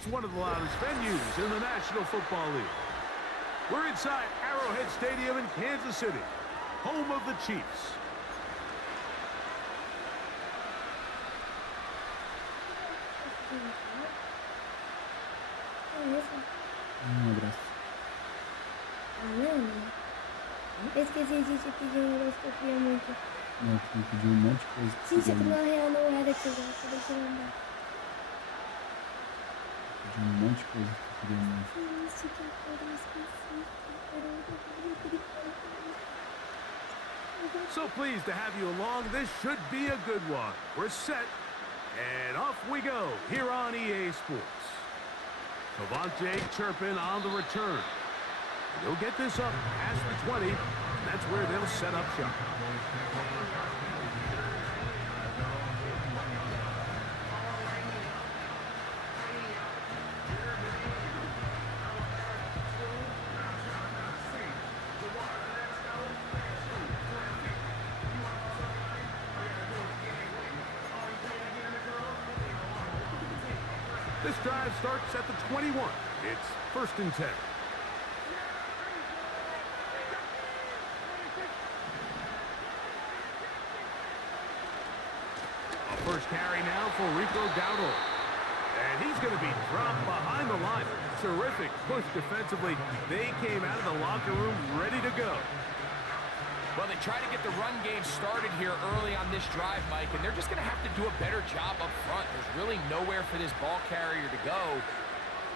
It's one of the loudest venues in the National Football League. We're inside Arrowhead Stadium in Kansas City, home of the Chiefs. Um abraço. Eu esqueci de te pedir um negócio que eu queria muito. Não, tu me pediu um monte de coisa. Sim, só que na real não era que eu gostaria de lembrar. Pediu um monte de coisa que tu queria muito. Isso que eu esqueci. So pleased to have you along. This should be a good one. We're set, and off we go here on EA Sports. Cavante Turpin on the return. He'll get this up past the 20. That's where they'll set up shop. This drive starts at the 21. It's 1st and 10. A first carry now for Rico Dowdle. And he's going to be dropped behind the line. Terrific push defensively. They came out of the locker room ready to go. Well, they try to get the run game started here early on this drive, Mike, and they're just going to have to do a better job up front. There's really nowhere for this ball carrier to go.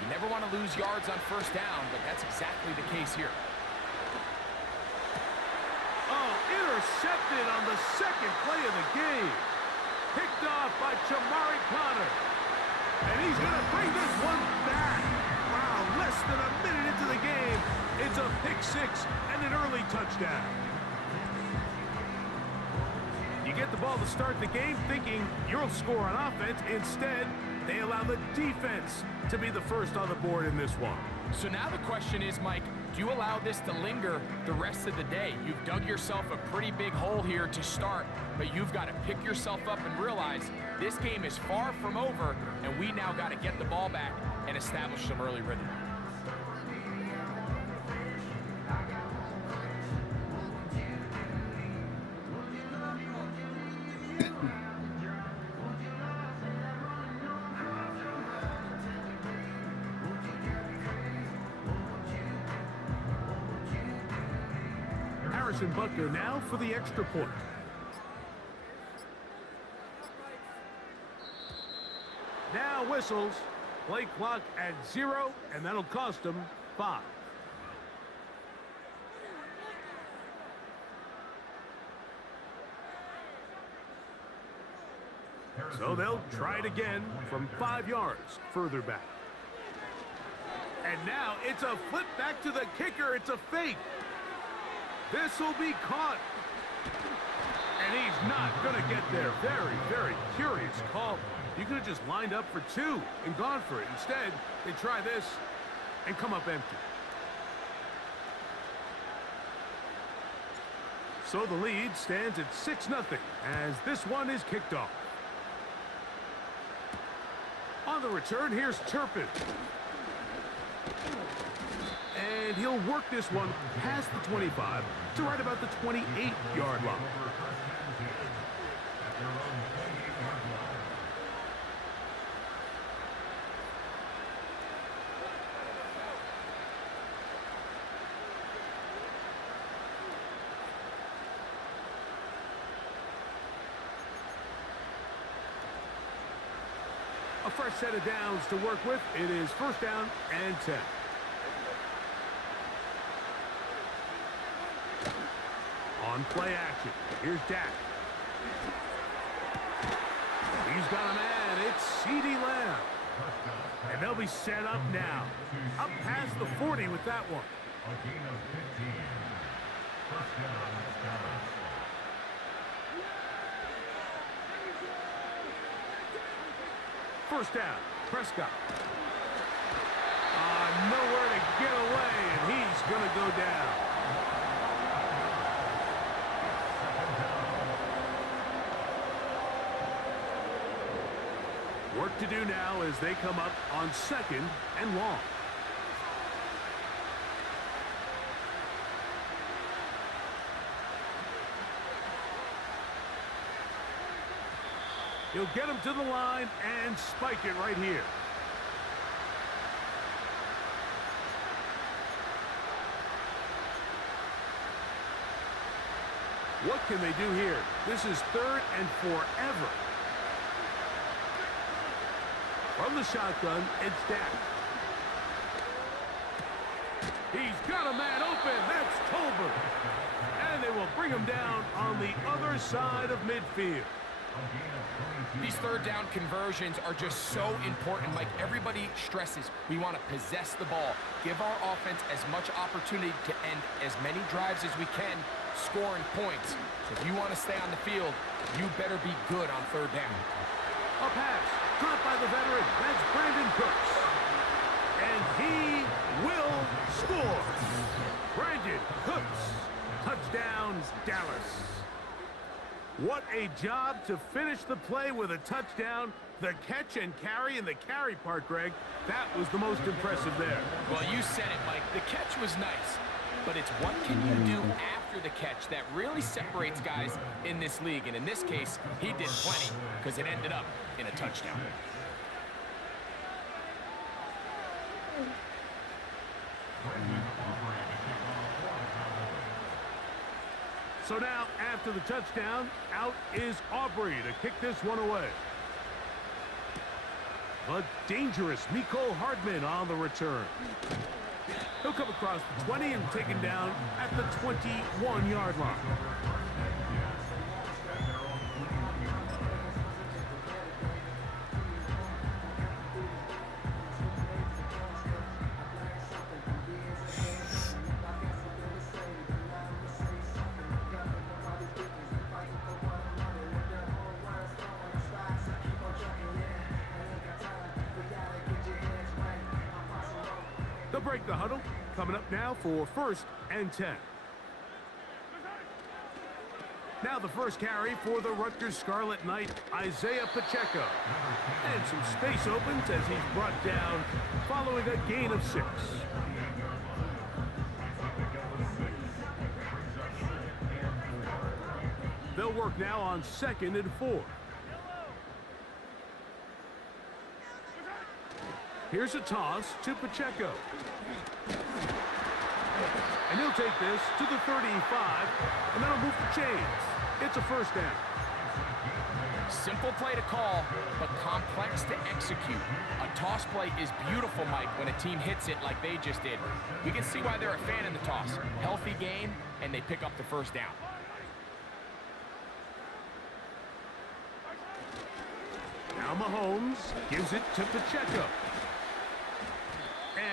You never want to lose yards on 1st down, but that's exactly the case here. Oh, intercepted on the second play of the game. Picked off by Chamari Connor. And he's going to bring this one back. Wow, less than a minute into the game. It's a pick 6 and an early touchdown. You get the ball to start the game thinking you'll score on offense. Instead, they allow the defense to be the first on the board in this one. So now the question is, Mike, do you allow this to linger the rest of the day? You've dug yourself a pretty big hole here to start, but you've got to pick yourself up and realize this game is far from over, and we now got to get the ball back and establish some early rhythm. Harrison Butker now for the extra point. Now whistles. Play clock at 0, and that'll cost them 5. So they'll try it again from 5 yards further back. And now it's a flip back to the kicker. It's a fake. This will be caught. And he's not going to get there. Very, very curious call. You could have just lined up for 2 and gone for it. Instead, they try this and come up empty. So the lead stands at 6-0 as this one is kicked off. On the return, here's Turpin. And he'll work this one past the 25 to right about the 28-yard line. A fresh set of downs to work with. It is 1st down and 10. On play action, here's Dak. He's got a man, it's CeeDee Lamb. And they'll be set up now. Up past the 40 with that one. First down, Prescott. Nowhere to get away, and he's going to go down. Work to do now as they come up on 2nd and long. He'll get him to the line and spike it right here. What can they do here? This is 3rd and forever. From the shotgun, it's Dak. He's got a man open. That's Tolbert. And they will bring him down on the other side of midfield. These third down conversions are just so important, Mike. Everybody stresses we want to possess the ball, give our offense as much opportunity to end as many drives as we can, scoring points. So if you want to stay on the field, you better be good on 3rd down. A pass, caught by the veteran. That's Brandon Cooks. And he will score. Brandon Cooks. Touchdown, Dallas. What a job to finish the play with a touchdown. The catch and carry, and the carry part, Greg, that was the most impressive there. Well, you said it, Mike. The catch was nice, but it's what can you do after the catch that really separates guys in this league. And in this case, he did plenty because it ended up in a touchdown. So now, after the touchdown, out is Aubrey to kick this one away. A dangerous Mecole Hardman on the return. He'll come across the 20 and taken down at the 21-yard line. They'll break the huddle. Coming up now for 1st and 10. Now the first carry for the Rutgers Scarlet Knight, Isaiah Pacheco. And some space opens as he's brought down following a gain of 6. They'll work now on 2nd and 4. Here's a toss to Pacheco. And he'll take this to the 35, and that'll move the chains. It's a 1st down. Simple play to call, but complex to execute. A toss play is beautiful, Mike, when a team hits it like they just did. You can see why they're a fan in the toss. Healthy game, and they pick up the 1st down. Now Mahomes gives it to Pacheco.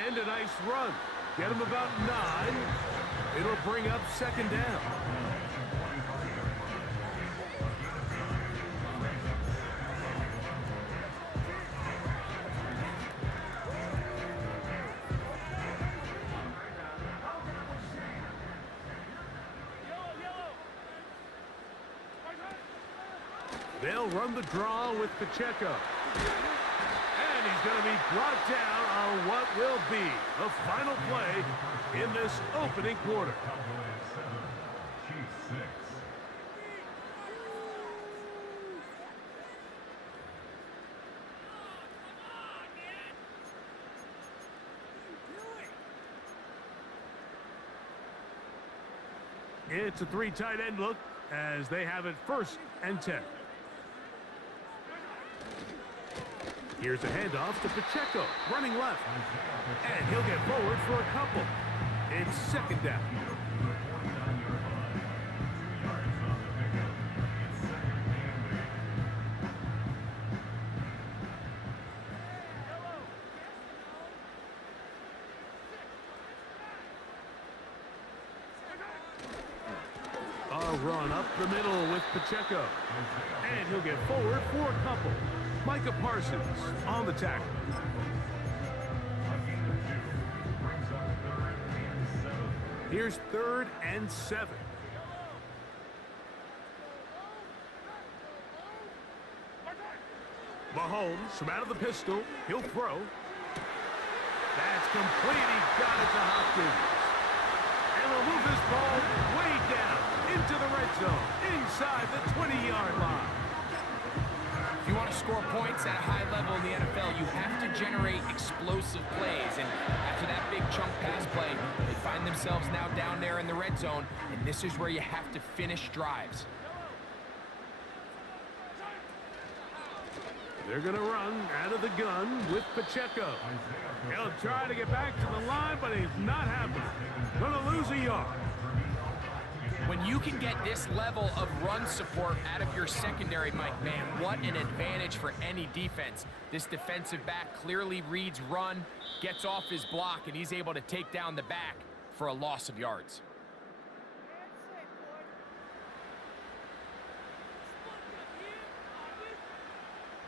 And a nice run. Get him about 9. It'll bring up 2nd down. They'll run the draw with Pacheco. And he's going to be brought down on what will be the final play in this opening quarter. It's a 3 tight end look as they have it 1st and 10. Here's a handoff to Pacheco, running left. And he'll get forward for a couple. It's 2nd down. A run up the middle with Pacheco. And he'll get forward for a couple. Micah Parsons on the tackle. Here's 3rd and 7. Mahomes from out of the pistol. He'll throw. That's complete. He got it to Hopkins. And we'll move this ball way down into the red zone, inside the 20-yard line. If you want to score points at a high level in the NFL, you have to generate explosive plays. And after that big chunk pass play, they find themselves now down there in the red zone. And this is where you have to finish drives. They're going to run out of the gun with Pacheco. He'll try to get back to the line, but he's not happening. Going to lose a yard. When you can get this level of run support out of your secondary, Mike, man, what an advantage for any defense. This defensive back clearly reads run, gets off his block, and he's able to take down the back for a loss of yards.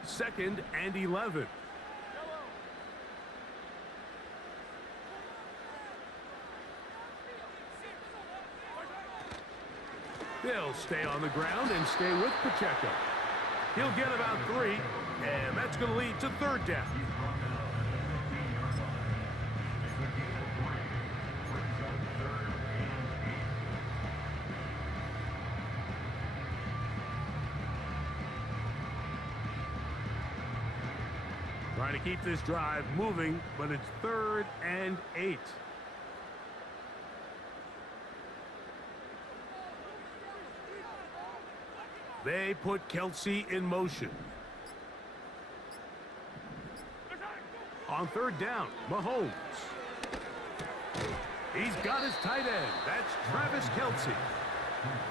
Second and 11. He'll stay on the ground and stay with Pacheco. He'll get about 3, and that's going to lead to third down. Trying to keep this drive moving, but it's 3rd and 8. They put Kelsey in motion. On 3rd down, Mahomes. He's got his tight end. That's Travis Kelsey.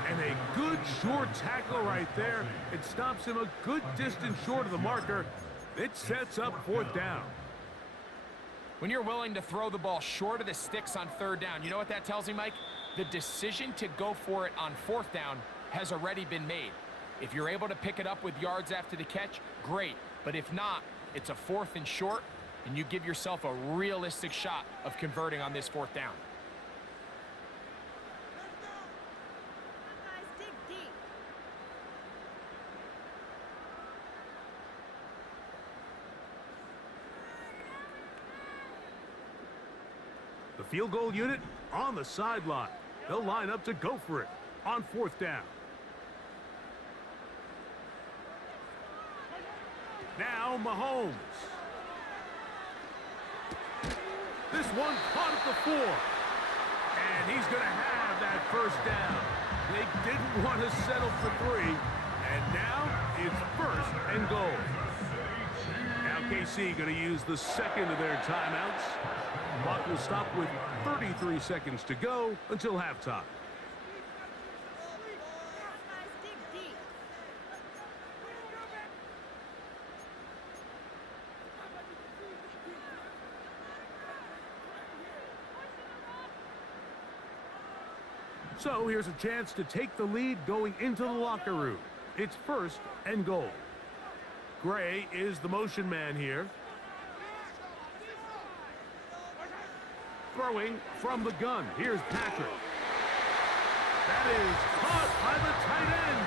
And a good short tackle right there. It stops him a good distance short of the marker. It sets up 4th down. When you're willing to throw the ball short of the sticks on 3rd down, you know what that tells me, Mike? The decision to go for it on 4th down has already been made. If you're able to pick it up with yards after the catch, great. But if not, it's a 4th and short, and you give yourself a realistic shot of converting on this 4th down. The field goal unit on the sideline. They'll line up to go for it on 4th down. Now Mahomes. This one caught at the 4. And he's going to have that 1st down. They didn't want to settle for 3. And now it's 1st and goal. Now KC going to use the 2nd of their timeouts. Clock will stop with 33 seconds to go until halftime. So here's a chance to take the lead going into the locker room. It's 1st and goal. Gray is the motion man here. Throwing from the gun. Here's Patrick. That is caught by the tight end.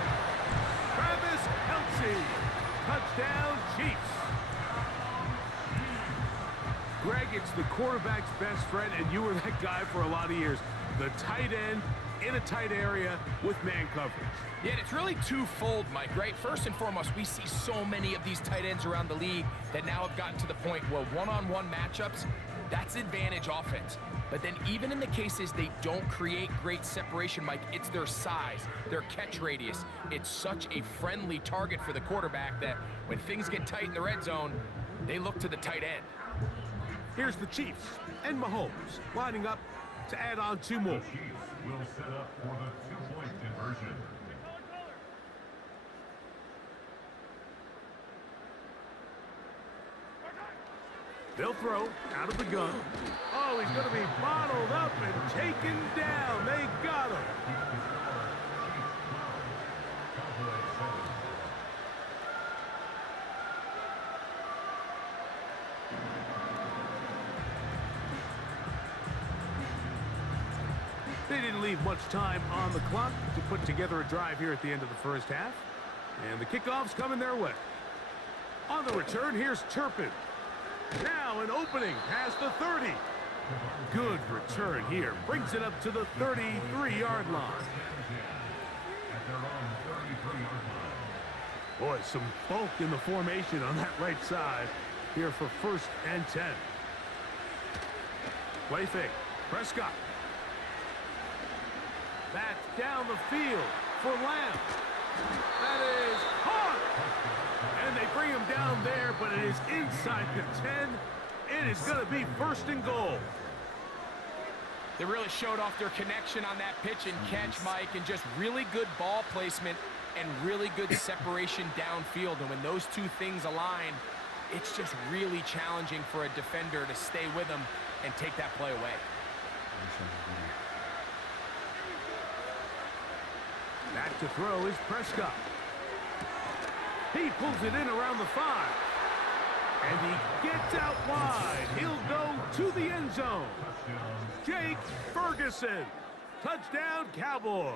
Travis Kelsey. Touchdown, Chiefs. Greg, it's the quarterback's best friend, and you were that guy for a lot of years. The tight end in a tight area with man coverage. Yeah, and it's really twofold, Mike, right? First and foremost, we see so many of these tight ends around the league that now have gotten to the point where one-on-one matchups, that's advantage offense. But then even in the cases they don't create great separation, Mike, it's their size, their catch radius. It's such a friendly target for the quarterback that when things get tight in the red zone, they look to the tight end. Here's the Chiefs and Mahomes lining up to add on 2 more. Will set up for the 2-point conversion. They'll throw out of the gun. Oh, he's going to be bottled up and taken down. They got him. They didn't leave much time on the clock to put together a drive here at the end of the 1st half. And the kickoff's coming their way. On the return, here's Turpin. Now an opening past the 30. Good return here. Brings it up to the 33-yard line. At their own 33-yard line. Boy, some bulk in the formation on that right side here for 1st and 10. Play fake. Prescott. That's down the field for Lamb. That is caught. And they bring him down there, but it is inside the 10. It is going to be 1st and goal. They really showed off their connection on that pitch and catch, Mike, and just really good ball placement and really good separation downfield. And when those two things align, it's just really challenging for a defender to stay with them and take that play away. Back to throw is Prescott. He pulls it in around the 5. And he gets out wide. He'll go to the end zone. Jake Ferguson. Touchdown, Cowboys.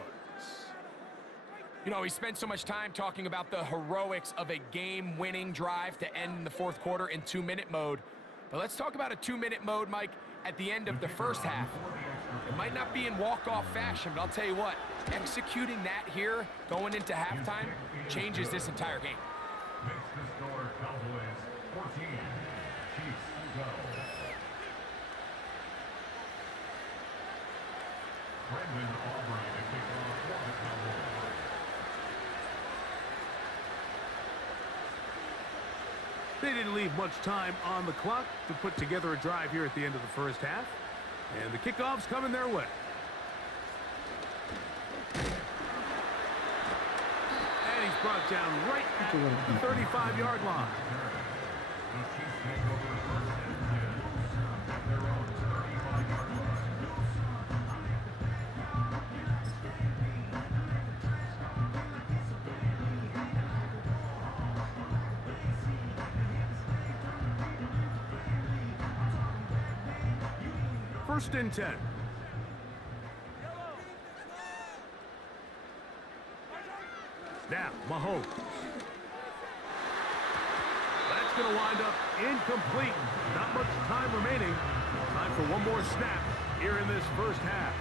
You know, we spent so much time talking about the heroics of a game-winning drive to end the 4th quarter in 2-minute mode. But let's talk about a 2-minute mode, Mike, at the end of the 1st half. It might not be in walk-off fashion, but I'll tell you what, executing that here, going into halftime, changes this entire game. Makes the score Cowboys 14, Chiefs 12. Brendan Aubrey to kick off for the Cowboys. They didn't leave much time on the clock to put together a drive here at the end of the 1st half. And the kickoff's coming their way. And he's brought down right at the 35-yard line. The Chiefs take over 1st and 10 at their own 35-yard line. First and 10. Now, Mahomes. That's going to wind up incomplete. Not much time remaining. Time for one more snap here in this 1st half.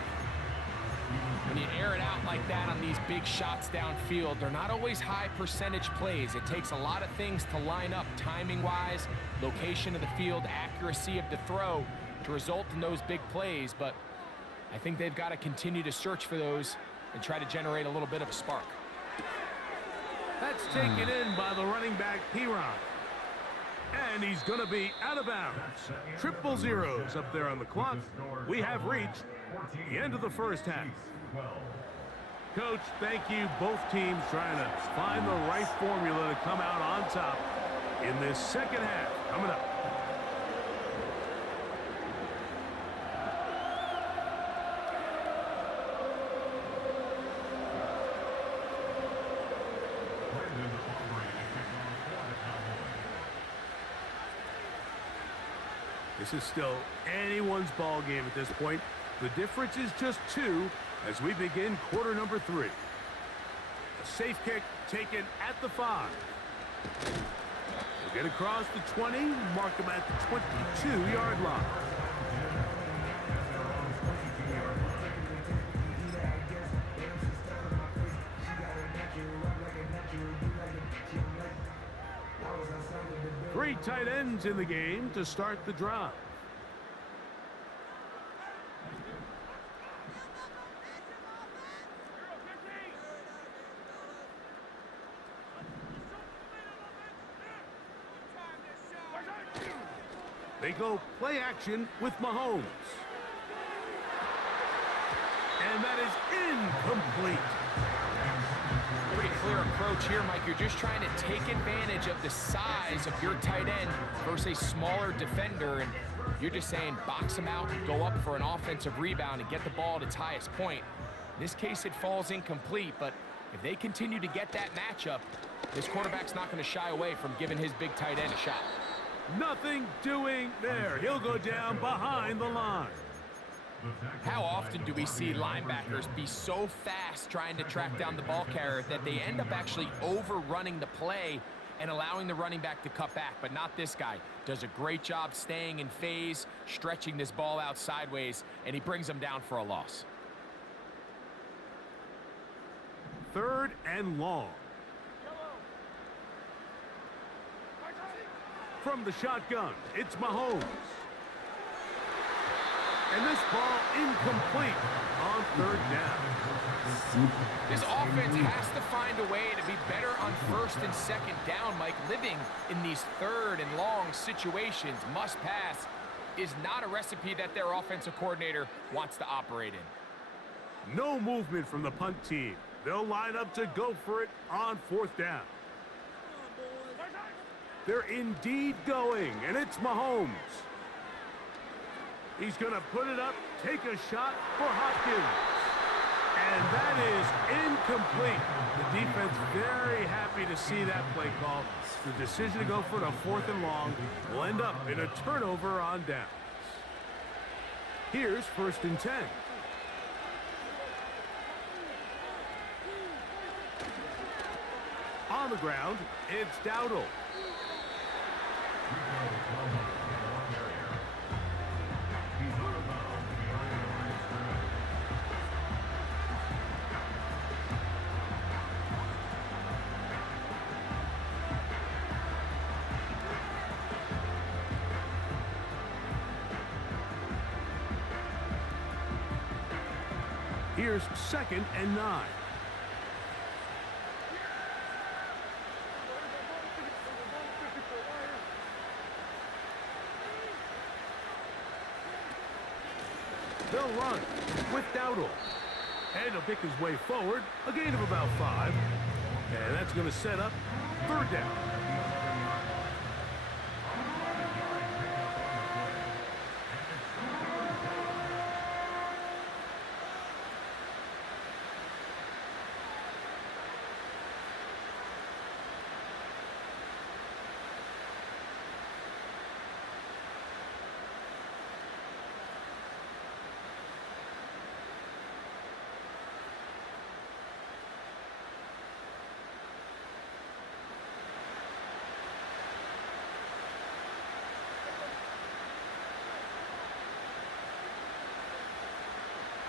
When you air it out like that on these big shots downfield, they're not always high percentage plays. It takes a lot of things to line up timing-wise, location of the field, accuracy of the throw to result in those big plays. But I think they've got to continue to search for those and try to generate a little bit of a spark. That's taken in by the running back, Piron. And he's going to be out of bounds. 0-0 up there on the clock. We have reached the end of the 1st half. Coach, thank you. Both teams trying to find the right formula to come out on top in this 2nd half. Coming up. Brendan Aubrey to kick off for the Cowboys. This is still anyone's ball game at this point. The difference is just 2 as we begin quarter number 3. A safe kick taken at the 5. We'll get across the 20, mark him at the 22-yard line. Three tight ends in the game to start the drive. They go play action with Mahomes. And that is incomplete. Pretty clear approach here, Mike. You're just trying to take advantage of the size of your tight end versus a smaller defender, and you're just saying box him out and go up for an offensive rebound and get the ball at its highest point. In this case, it falls incomplete, but if they continue to get that matchup, this quarterback's not going to shy away from giving his big tight end a shot. Nothing doing there. He'll go down behind the line. How often do we see linebackers be so fast trying to track down the ball carrier that they end up actually overrunning the play and allowing the running back to cut back, but not this guy. Does a great job staying in phase, stretching this ball out sideways, and he brings him down for a loss. 3rd and long. From the shotgun, it's Mahomes. And this ball incomplete on 3rd down. This offense has to find a way to be better on 1st and 2nd down, Mike. Living in these 3rd and long situations, must pass, is not a recipe that their offensive coordinator wants to operate in. No movement from the punt team. They'll line up to go for it on 4th down. They're indeed going, and it's Mahomes. He's going to put it up, take a shot for Hopkins. And that is incomplete. The defense very happy to see that play call. The decision to go for it on 4th and long will end up in a turnover on downs. Here's 1st and 10. On the ground, it's Dowdle. Here's 2nd and 9. They'll run with Dowdle. And he'll pick his way forward, a gain of about 5. And that's going to set up 3rd down.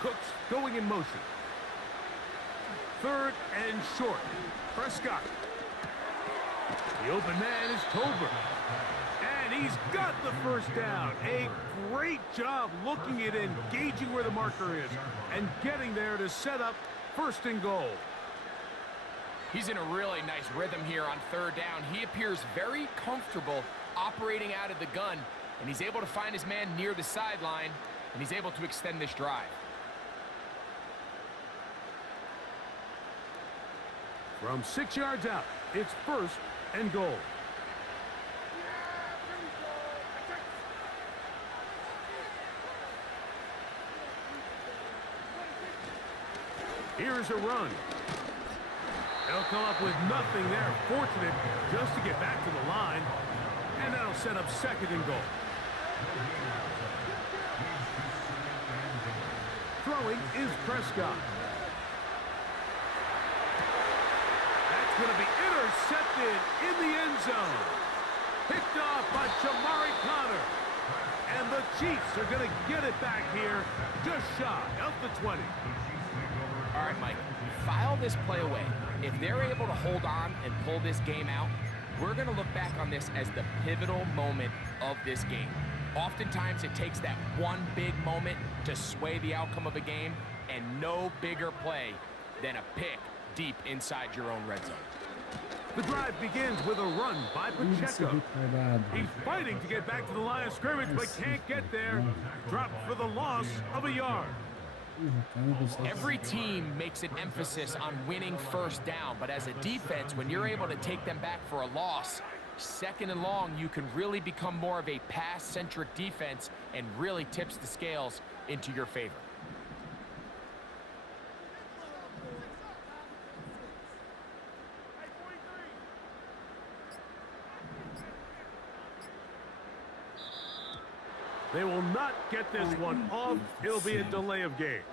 Cooks going in motion. 3rd and short. Prescott. The open man is Tolbert. And he's got the 1st down. A great job looking at engaging where the marker is and getting there to set up 1st and goal. He's in a really nice rhythm here on 3rd down. He appears very comfortable operating out of the gun, and he's able to find his man near the sideline, and he's able to extend this drive. From 6 yards out, it's 1st and goal. Here's a run. They'll come up with nothing there. Fortunate just to get back to the line. And that'll set up 2nd and goal. Throwing is Prescott. Going to be intercepted in the end zone. Picked off by Jamari Connor. And the Chiefs are going to get it back here just shy of the 20. All right, Mike, file this play away. If they're able to hold on and pull this game out, we're going to look back on this as the pivotal moment of this game. Oftentimes, it takes that one big moment to sway the outcome of a game, and no bigger play than a pick deep inside your own red zone. The drive begins with a run by Pacheco. He's fighting to get back to the line of scrimmage, but can't get there. Dropped for the loss of a yard. Every team makes an emphasis on winning 1st down, but as a defense, when you're able to take them back for a loss, 2nd and long, you can really become more of a pass-centric defense and really tips the scales into your favor. They will not get this one off. It'll be a delay of game.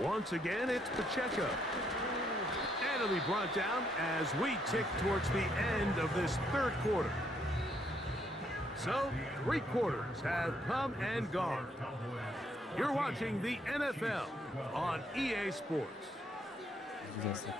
Once again, it's Pacheco. And it'll be brought down as we tick towards the end of this third quarter. So, 3 quarters have come and gone. You're watching the NFL on EA Sports. 17.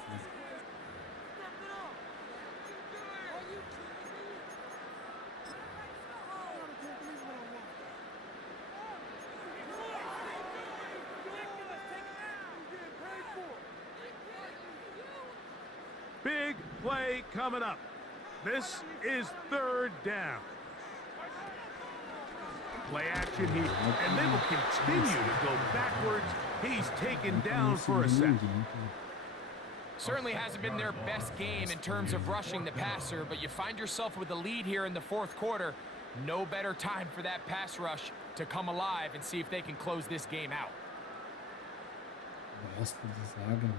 Big play coming up. This is 3rd down. Play action here, and they will continue to go backwards. He's taken down for a sack. Certainly hasn't been their best game in terms of rushing the passer, but you find yourself with a lead here in the 4th quarter. No better time for that pass rush to come alive and see if they can close this game out. Bosta de zaga, velho.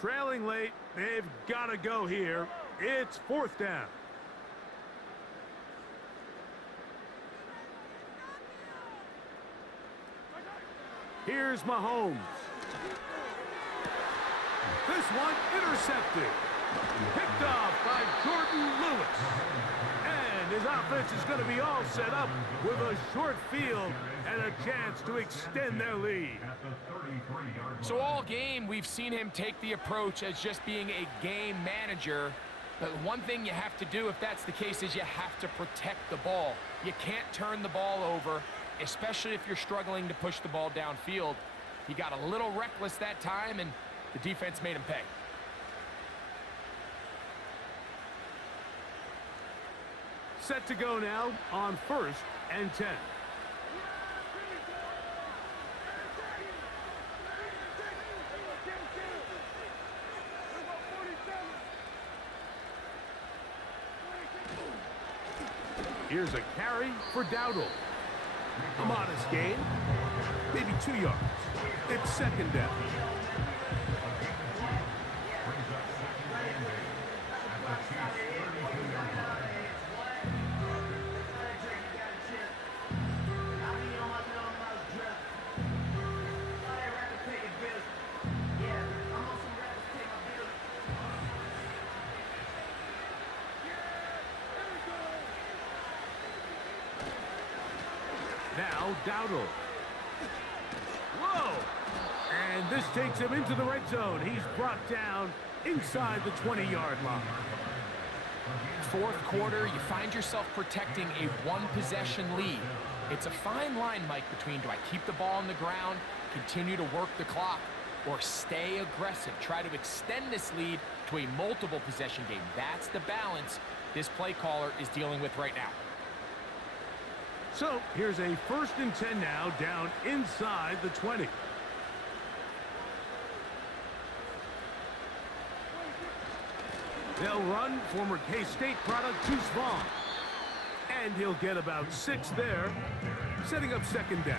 Trailing late, they've got to go here. It's 4th down. Here's Mahomes. This one intercepted. Picked off by Jordan Lewis. And his offense is going to be all set up with a short field and a chance to extend their lead. So all game, we've seen him take the approach as just being a game manager. But one thing you have to do if that's the case is you have to protect the ball. You can't turn the ball over, especially if you're struggling to push the ball downfield. He got a little reckless that time, and the defense made him pay. Set to go now on 1st and 10. Here's a carry for Dowdle. A modest gain, maybe 2 yards. It's 2nd down. Now Dowdle. Whoa! And this takes him into the red zone. He's brought down inside the 20-yard line. 4th quarter, you find yourself protecting a 1-possession lead. It's a fine line, Mike, between do I keep the ball on the ground, continue to work the clock, or stay aggressive, try to extend this lead to a multiple possession game. That's the balance this play caller is dealing with right now. So here's a 1st and 10 now, down inside the 20. They'll run former K-State product Deuce Vaughn. And he'll get about 6 there, setting up 2nd down.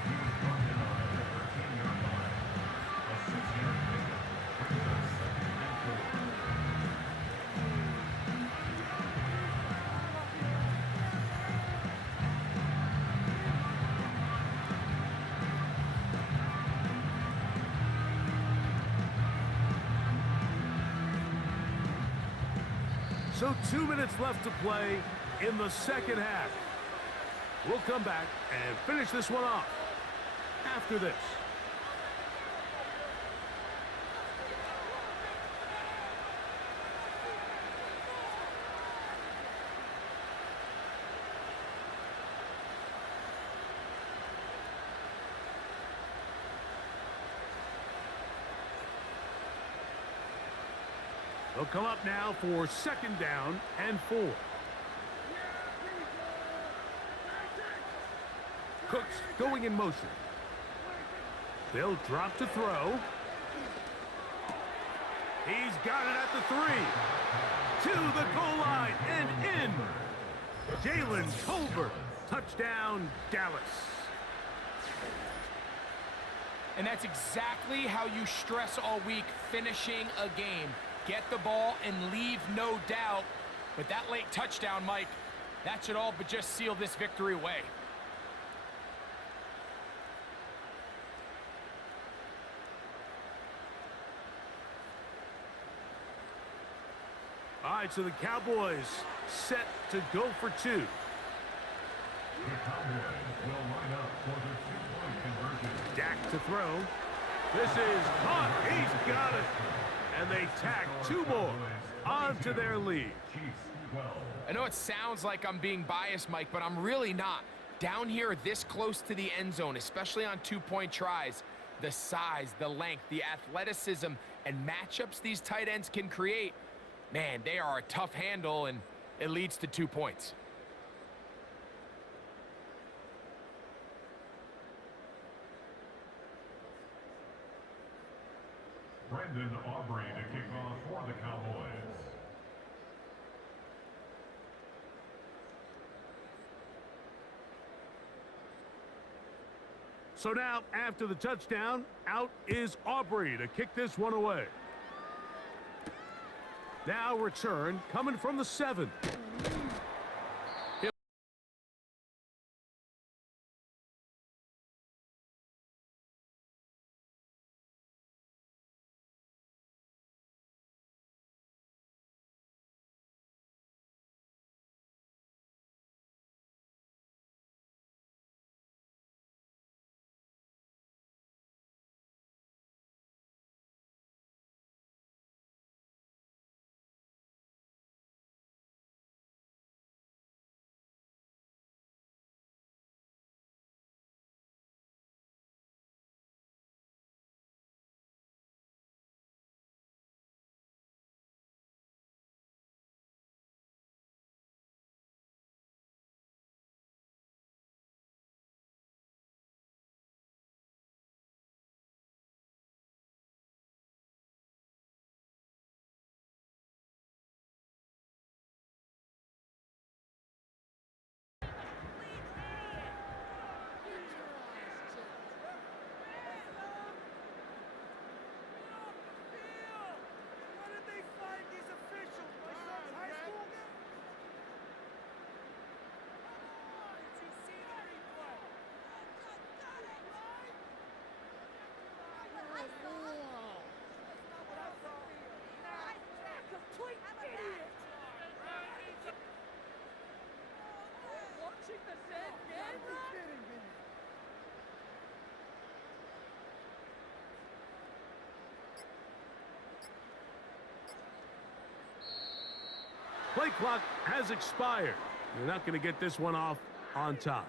So 2 minutes left to play in the 2nd half. We'll come back and finish this one off after this. They'll come up now for 2nd down and 4. Cooks going in motion. They'll drop to throw. He's got it at the 3. To the goal line and in. Jalen Tolbert. Touchdown, Dallas. And that's exactly how you stress all week finishing a game. get the ball and leave no doubt. But that late touchdown, Mike, that should all but just seal this victory away. All right, so the Cowboys set to go for two. The Cowboys will line up for the two-point conversion. Dak to throw. This is caught. He's got it. And they tack two more onto their lead. Chiefs 12. I know it sounds like I'm being biased, Mike, but I'm really not. Down here this close to the end zone, especially on two-point tries, the size, the length, the athleticism, and matchups these tight ends can create, man, they are a tough handle, and it leads to 2 points. Brandon Aubrey to kick off for the Cowboys. So now, after the touchdown, out is Aubrey to kick this one away. Now return coming from the 7. Play clock has expired. You're not going to get this one off on time.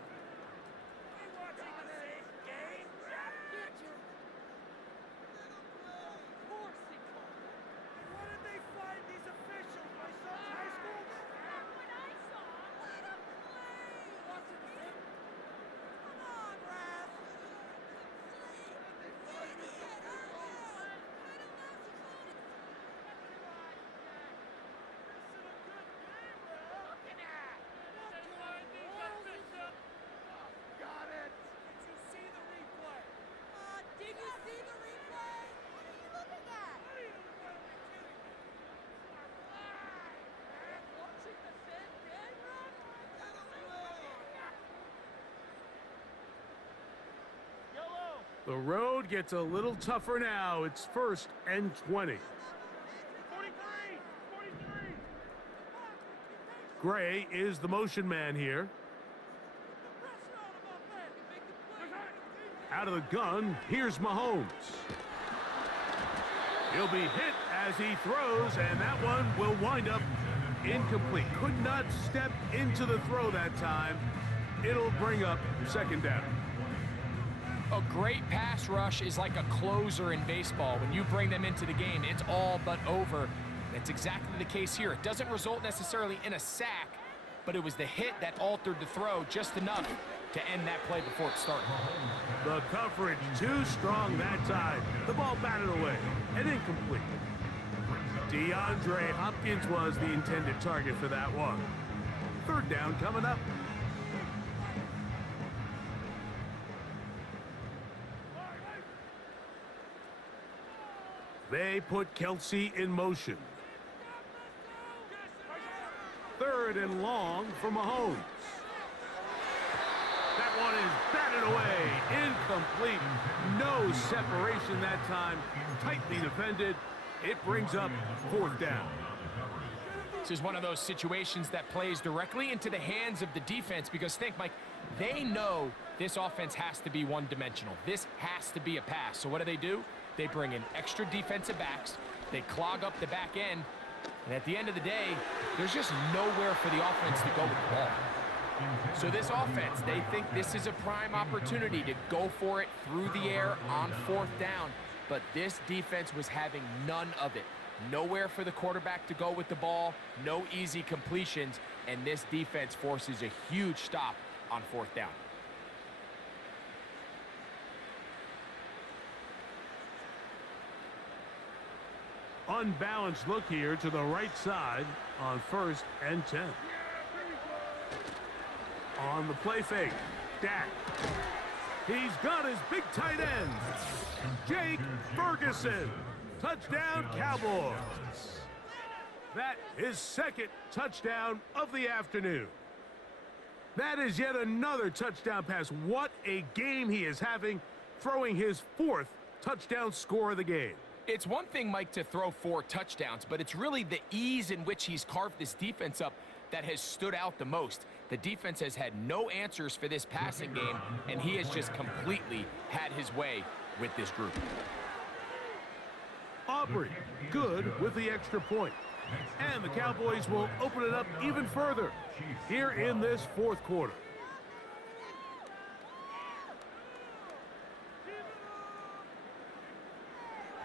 The road gets a little tougher now. It's 1st and 20. Gray is the motion man here. Out of the gun, here's Mahomes. He'll be hit as he throws, and that one will wind up incomplete. Could not step into the throw that time. It'll bring up 2nd down. A great pass rush is like a closer in baseball. When you bring them into the game, it's all but over. That's exactly the case here. It doesn't result necessarily in a sack, but it was the hit that altered the throw just enough to end that play before it started. The coverage too strong that time. The ball batted away and incomplete. DeAndre Hopkins was the intended target for that one. 3rd down coming up. They put Kelsey in motion. 3rd and long for Mahomes. That one is batted away. Incomplete. No separation that time. Tightly defended. It brings up 4th down. This is one of those situations that plays directly into the hands of the defense because think, Mike, they know this offense has to be one-dimensional. This has to be a pass. So what do? They bring in extra defensive backs. They clog up the back end. And at the end of the day, there's just nowhere for the offense to go with the ball. So this offense, they think this is a prime opportunity to go for it through the air on 4th down. But this defense was having none of it. Nowhere for the quarterback to go with the ball, no easy completions, and this defense forces a huge stop on 4th down. Unbalanced look here to the right side on 1st and 10. On the play fake, Dak. He's got his big tight end, Jake Ferguson. Touchdown, Cowboys. That is 2nd touchdown of the afternoon. That is yet another touchdown pass. What a game he is having, throwing his 4th touchdown score of the game. It's one thing, Mike, to throw 4 touchdowns, but it's really the ease in which he's carved this defense up that has stood out the most. The defense has had no answers for this passing game, and he has just completely had his way with this group. Aubrey, good with the extra point. And the Cowboys will open it up even further here in this 4th quarter.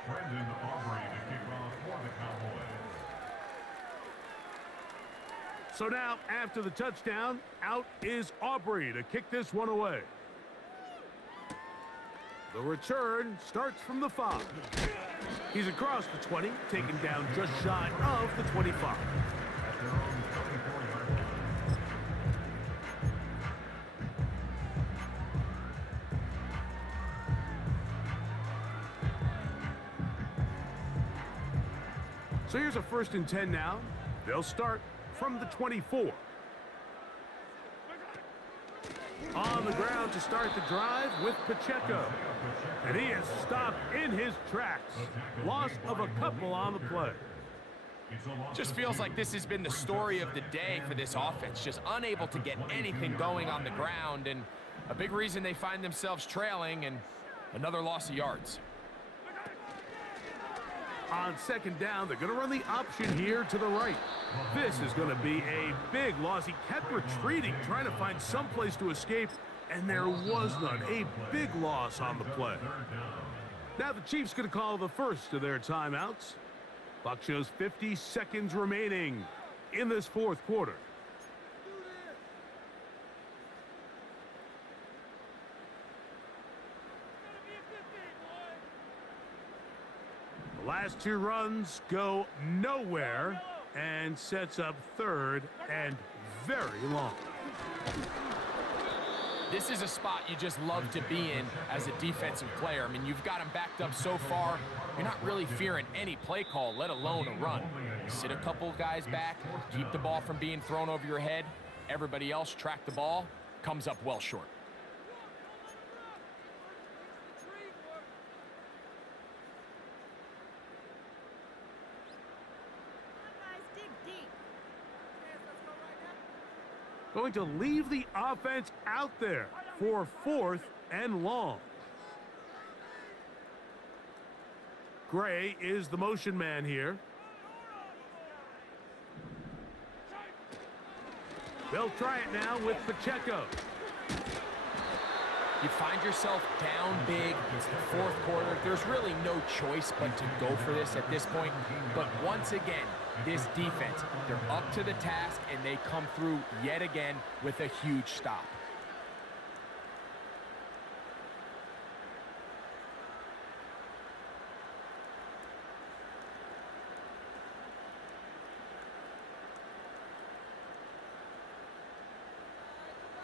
Brendan Aubrey to kick off for the Cowboys. So now, after the touchdown, out is Aubrey to kick this one away. The return starts from the 5. He's across the 20, taken down just shy of the 25. At their own 24-yard line. So here's a 1st and 10 now. They'll start from the 24. On the ground to start the drive with Pacheco. And he is stopped in his tracks. Loss of a couple on the play. Just feels like this has been the story of the day for this offense. Just unable to get anything going on the ground. And a big reason they find themselves trailing and another loss of yards. On 2nd down, they're going to run the option here to the right. This is going to be a big loss. He kept retreating, trying to find some place to escape, and there was none. A big loss on the play. Now the Chiefs going to call the first of their timeouts. Clock shows 50 seconds remaining in this 4th quarter. The last 2 runs go nowhere and sets up 3rd and very long. This is a spot you just love to be in as a defensive player. I mean, you've got him backed up so far, you're not really fearing any play call, let alone a run. Sit a couple guys back, keep the ball from being thrown over your head. Everybody else track the ball, comes up well short. Going to leave the offense out there for 4th and long. Gray is the motion man here. They'll try it now with Pacheco. You find yourself down big. It's the 4th quarter. There's really no choice but to go for this at this point. But once again, this defense, they're up to the task, and they come through yet again with a huge stop.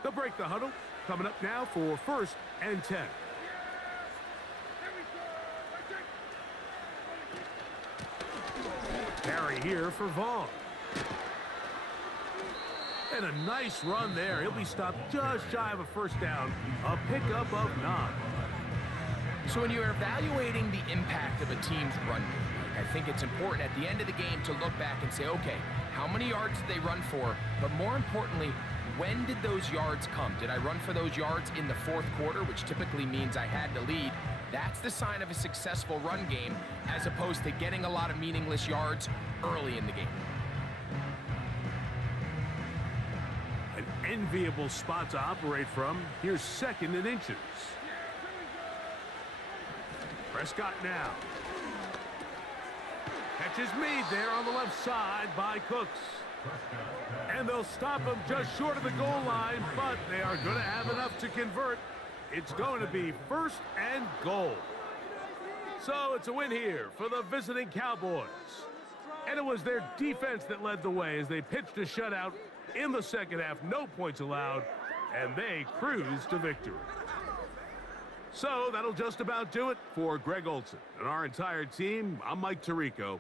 They'll break the huddle. Coming up now for 1st and 10. Carry here for Vaughn. And a nice run there. He'll be stopped just shy of a first down. A pickup of 9. So when you're evaluating the impact of a team's run game, I think it's important at the end of the game to look back and say, okay, how many yards did they run for? But more importantly, when did those yards come? Did I run for those yards in the fourth quarter, which typically means I had to lead? That's the sign of a successful run game, as opposed to getting a lot of meaningless yards early in the game. An enviable spot to operate from. Here's 2nd and inches. Prescott now. Catch is made there on the left side by Cooks. And they'll stop him just short of the goal line, but they are going to have enough to convert. It's going to be 1st and goal. So it's a win here for the visiting Cowboys. And it was their defense that led the way as they pitched a shutout in the second half. No points allowed, and they cruised to victory. So that'll just about do it for Greg Olson and our entire team. I'm Mike Tirico.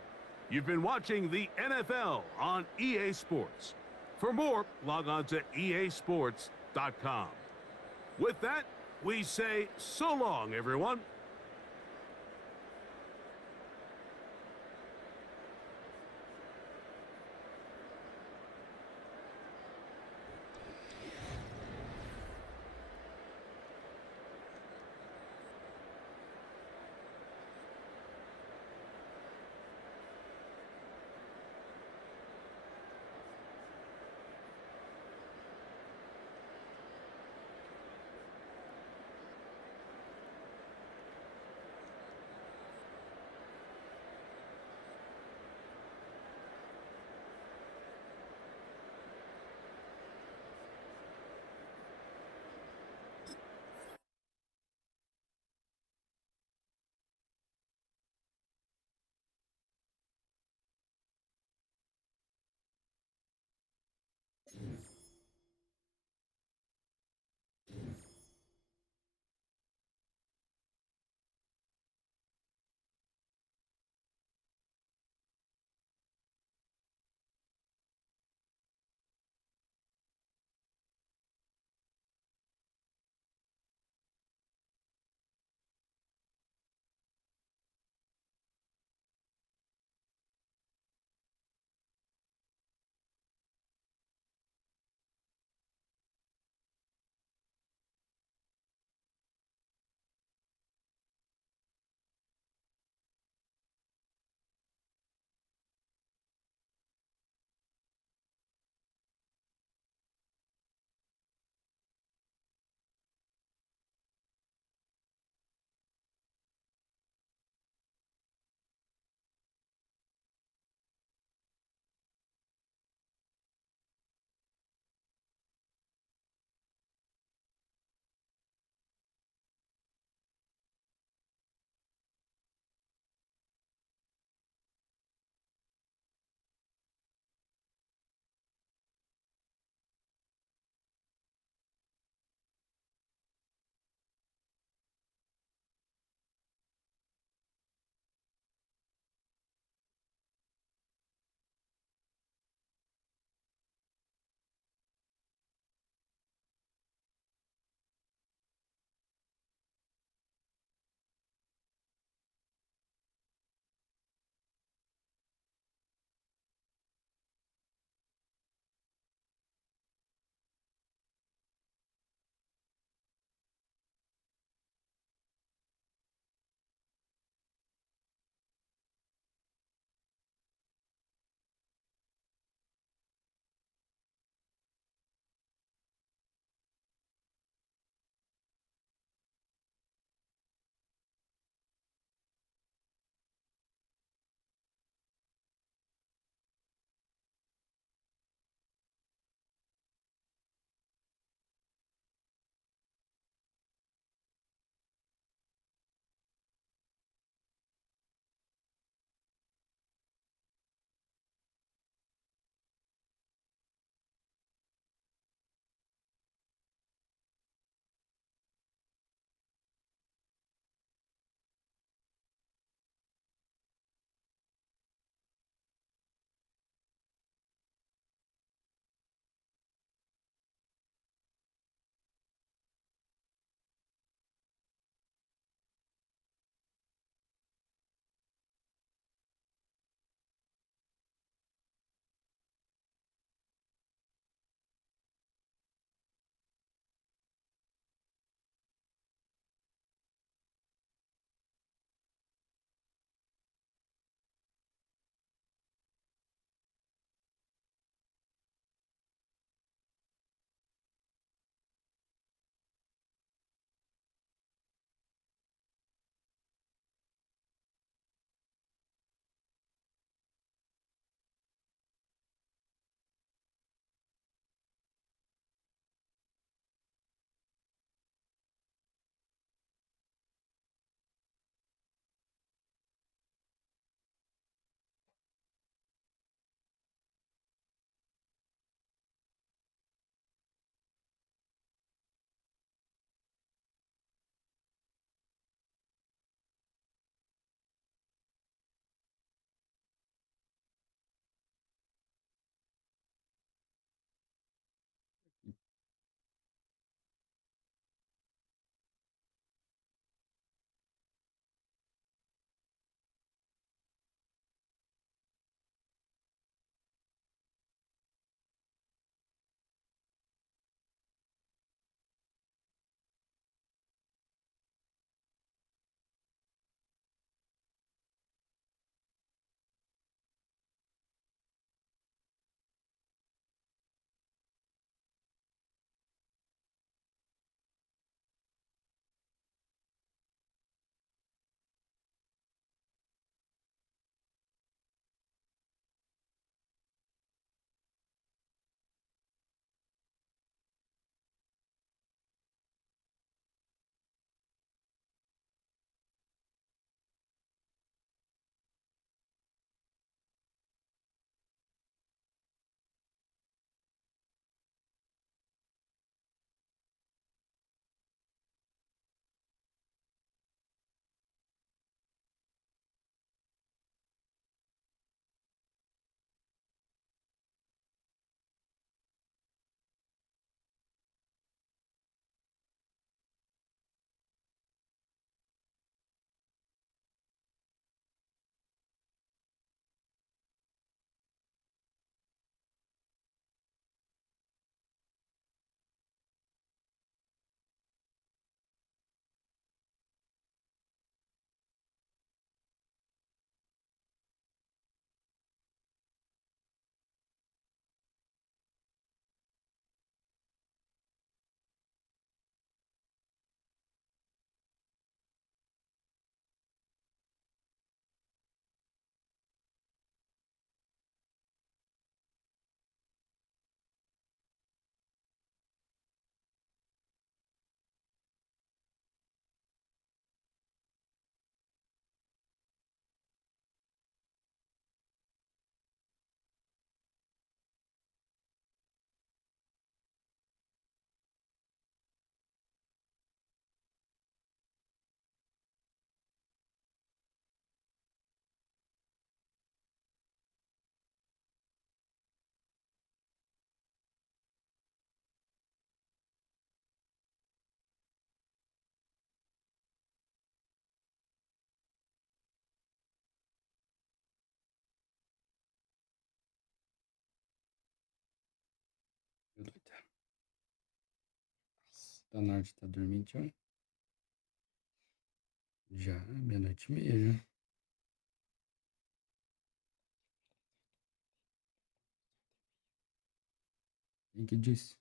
You've been watching the NFL on EA Sports. For more, log on to easports.com. With that, we say so long, everyone. Tá na hora de tá dormindo já? Já, 00:30 já. Quem que disse?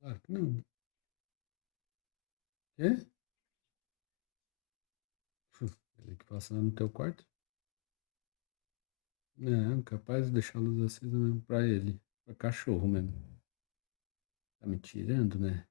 Claro que não. Quê? Ele que passa lá no teu quarto? Não, capaz de deixar a luz acesa mesmo pra ele. Pra cachorro mesmo. Tá me tirando, né?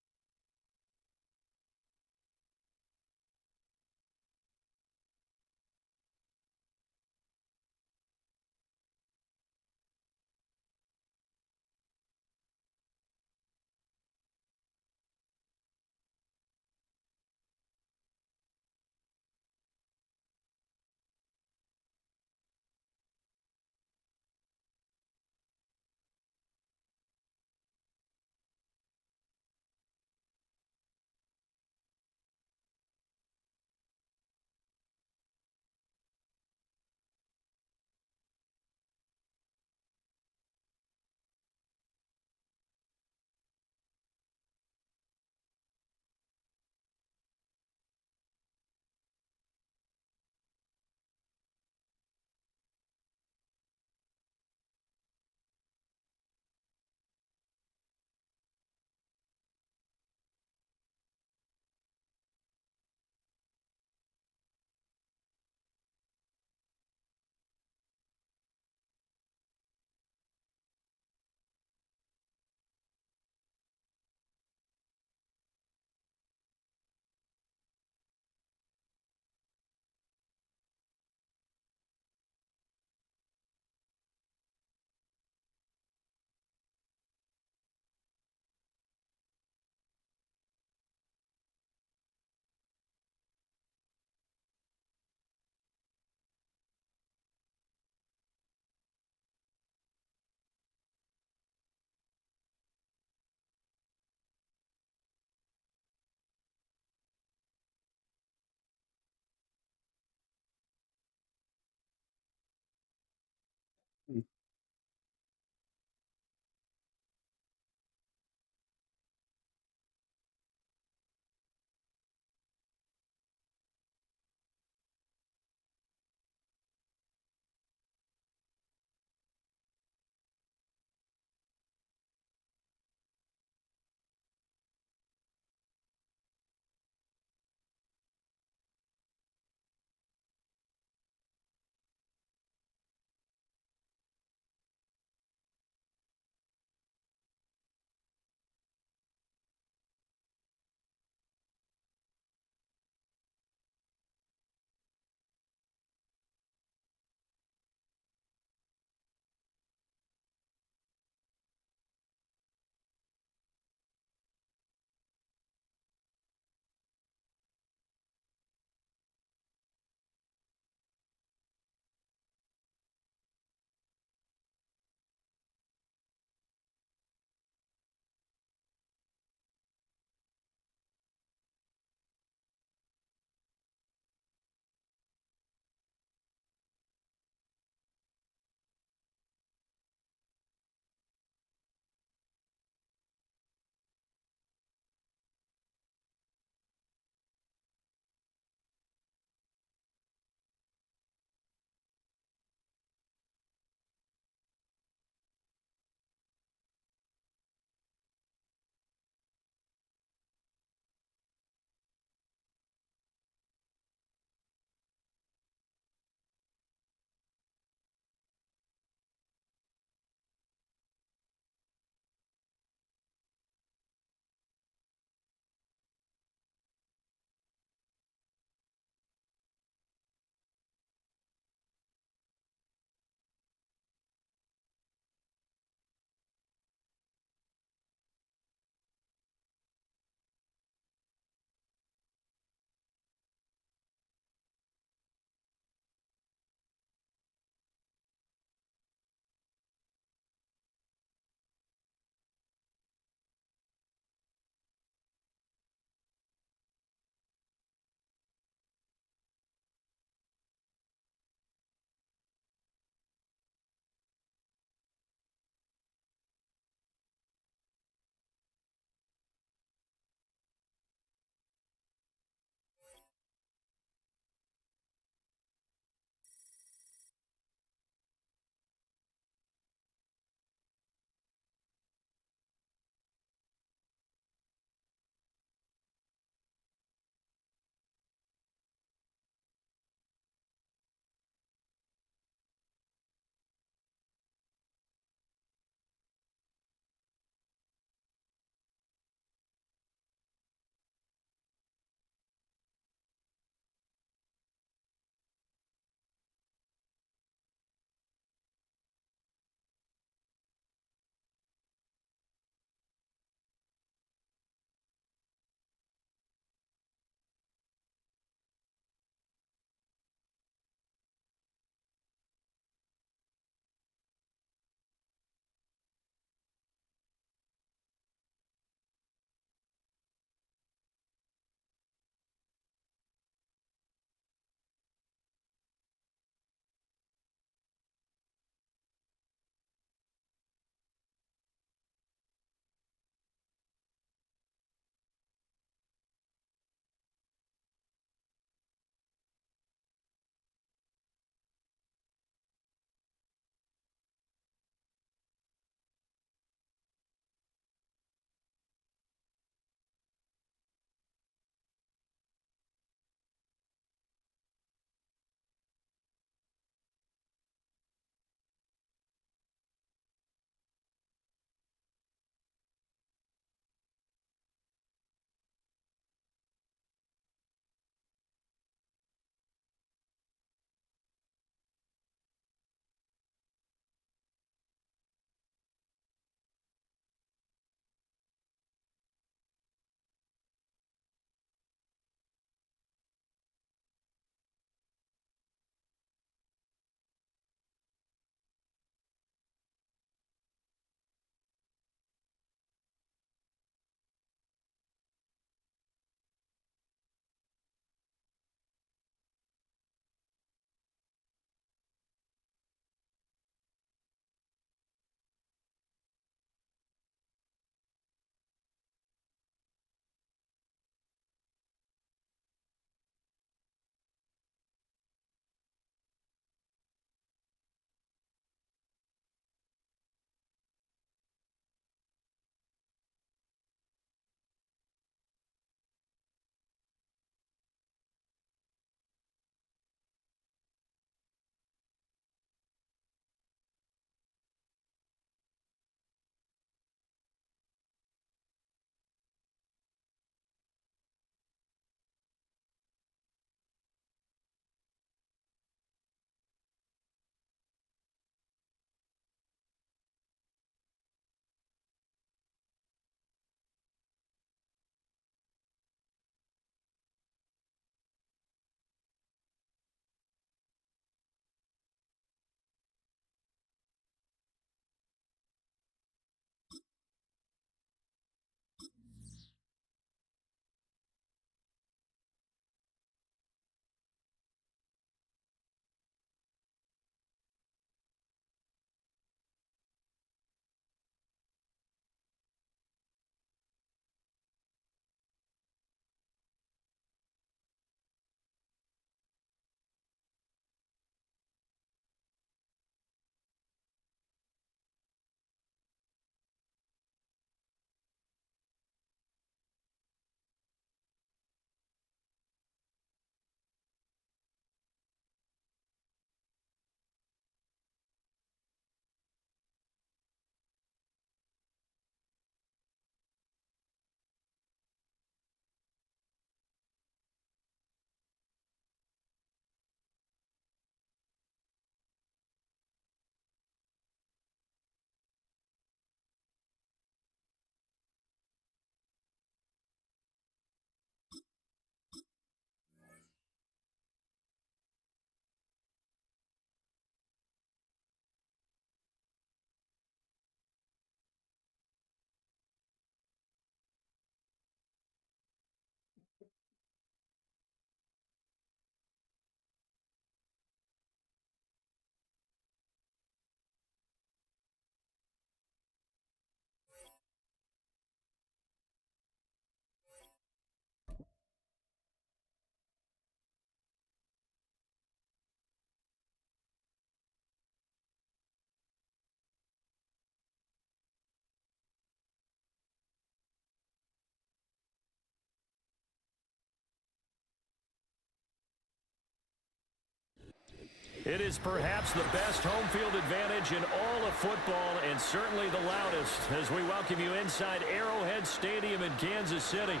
It is perhaps the best home field advantage in all of football and certainly the loudest as we welcome you inside Arrowhead Stadium in Kansas City.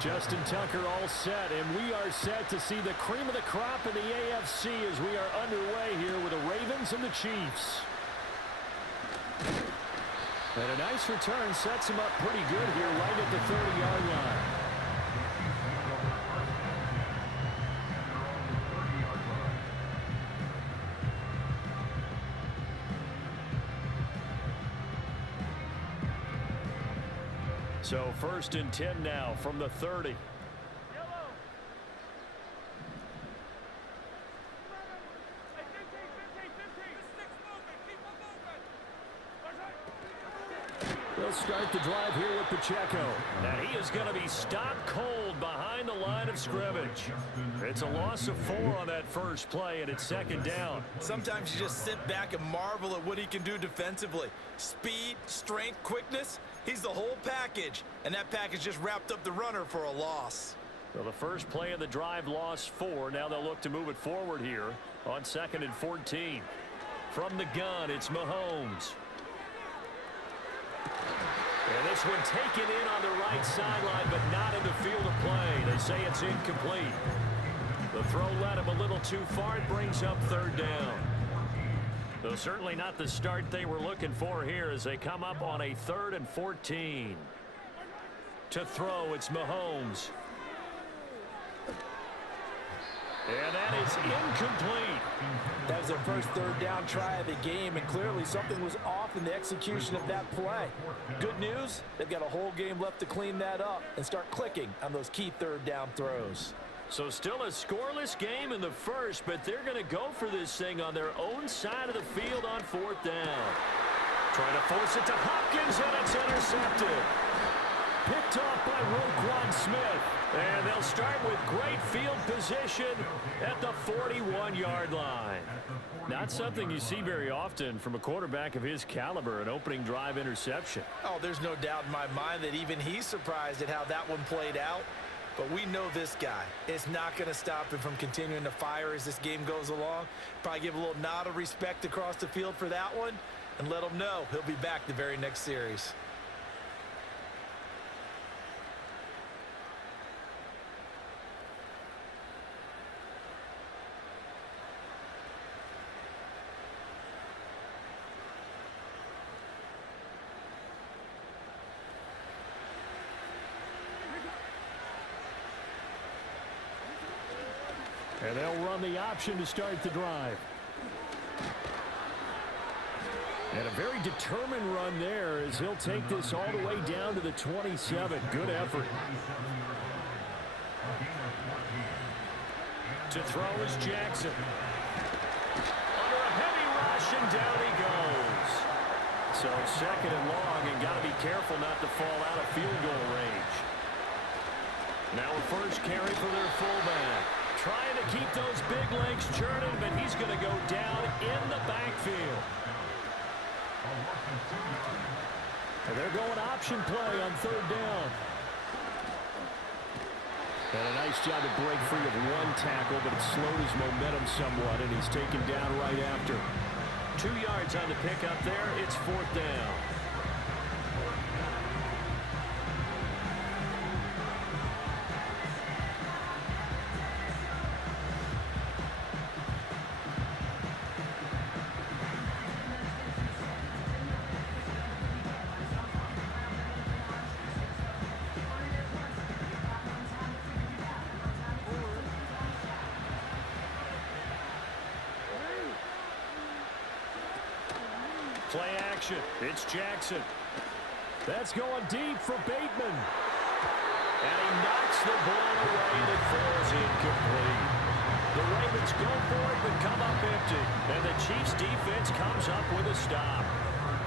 Justin Tucker all set, and we are set to see the cream of the crop in the AFC as we are underway here with the Ravens and the Chiefs. And a nice return sets him up pretty good here right at the 30-yard line. So 1st and 10 now from the 30. They'll start the drive here with Pacheco. And he is going to be stopped cold behind the line of scrimmage. It's a loss of 4 on that first play, and it's 2nd down. Sometimes you just sit back and marvel at what he can do defensively. Speed, strength, quickness. He's the whole package, and that package just wrapped up the runner for a loss. So the first play of the drive lost 4. Now they'll look to move it forward here on 2nd and 14. From the gun, it's Mahomes. And this one taken in on the right sideline, but not in the field of play. They say it's incomplete. The throw led him a little too far. It brings up 3rd down. Though certainly not the start they were looking for here as they come up on a 3rd and 14. To throw, it's Mahomes. And that is incomplete. That was their first 3rd down try of the game, and clearly something was off in the execution of that play. Good news, they've got a whole game left to clean that up and start clicking on those key 3rd down throws. So still a scoreless game in the first, but they're going to go for this thing on their own side of the field on 4th down. Trying to force it to Hopkins, and it's intercepted. Picked off by Roquan Smith. And they'll start with great field position at the 41-yard line. Not something you see very often from a quarterback of his caliber, an opening drive interception. Oh, there's no doubt in my mind that even he's surprised at how that one played out. But we know this guy is not going to stop him from continuing to fire as this game goes along. Probably give a little nod of respect across the field for that one and let him know he'll be back the very next series. And they'll run the option to start the drive. And a very determined run there as he'll take this all the way down to the 27. Good effort. To throw is Jackson. Under a heavy rush, and down he goes. So 2nd and long, and got to be careful not to fall out of field goal range. Now a first carry for their fullback. Trying to keep those big legs churning, but he's going to go down in the backfield. And they're going option play on 3rd down. And a nice job to break free of one tackle, but it slowed his momentum somewhat, and he's taken down right after. 2 yards on the pickup there. It's 4th down. Play action. It's Jackson. That's going deep for Bateman. And he knocks the ball away and it falls incomplete. The Ravens go for it but come up empty. And the Chiefs defense comes up with a stop.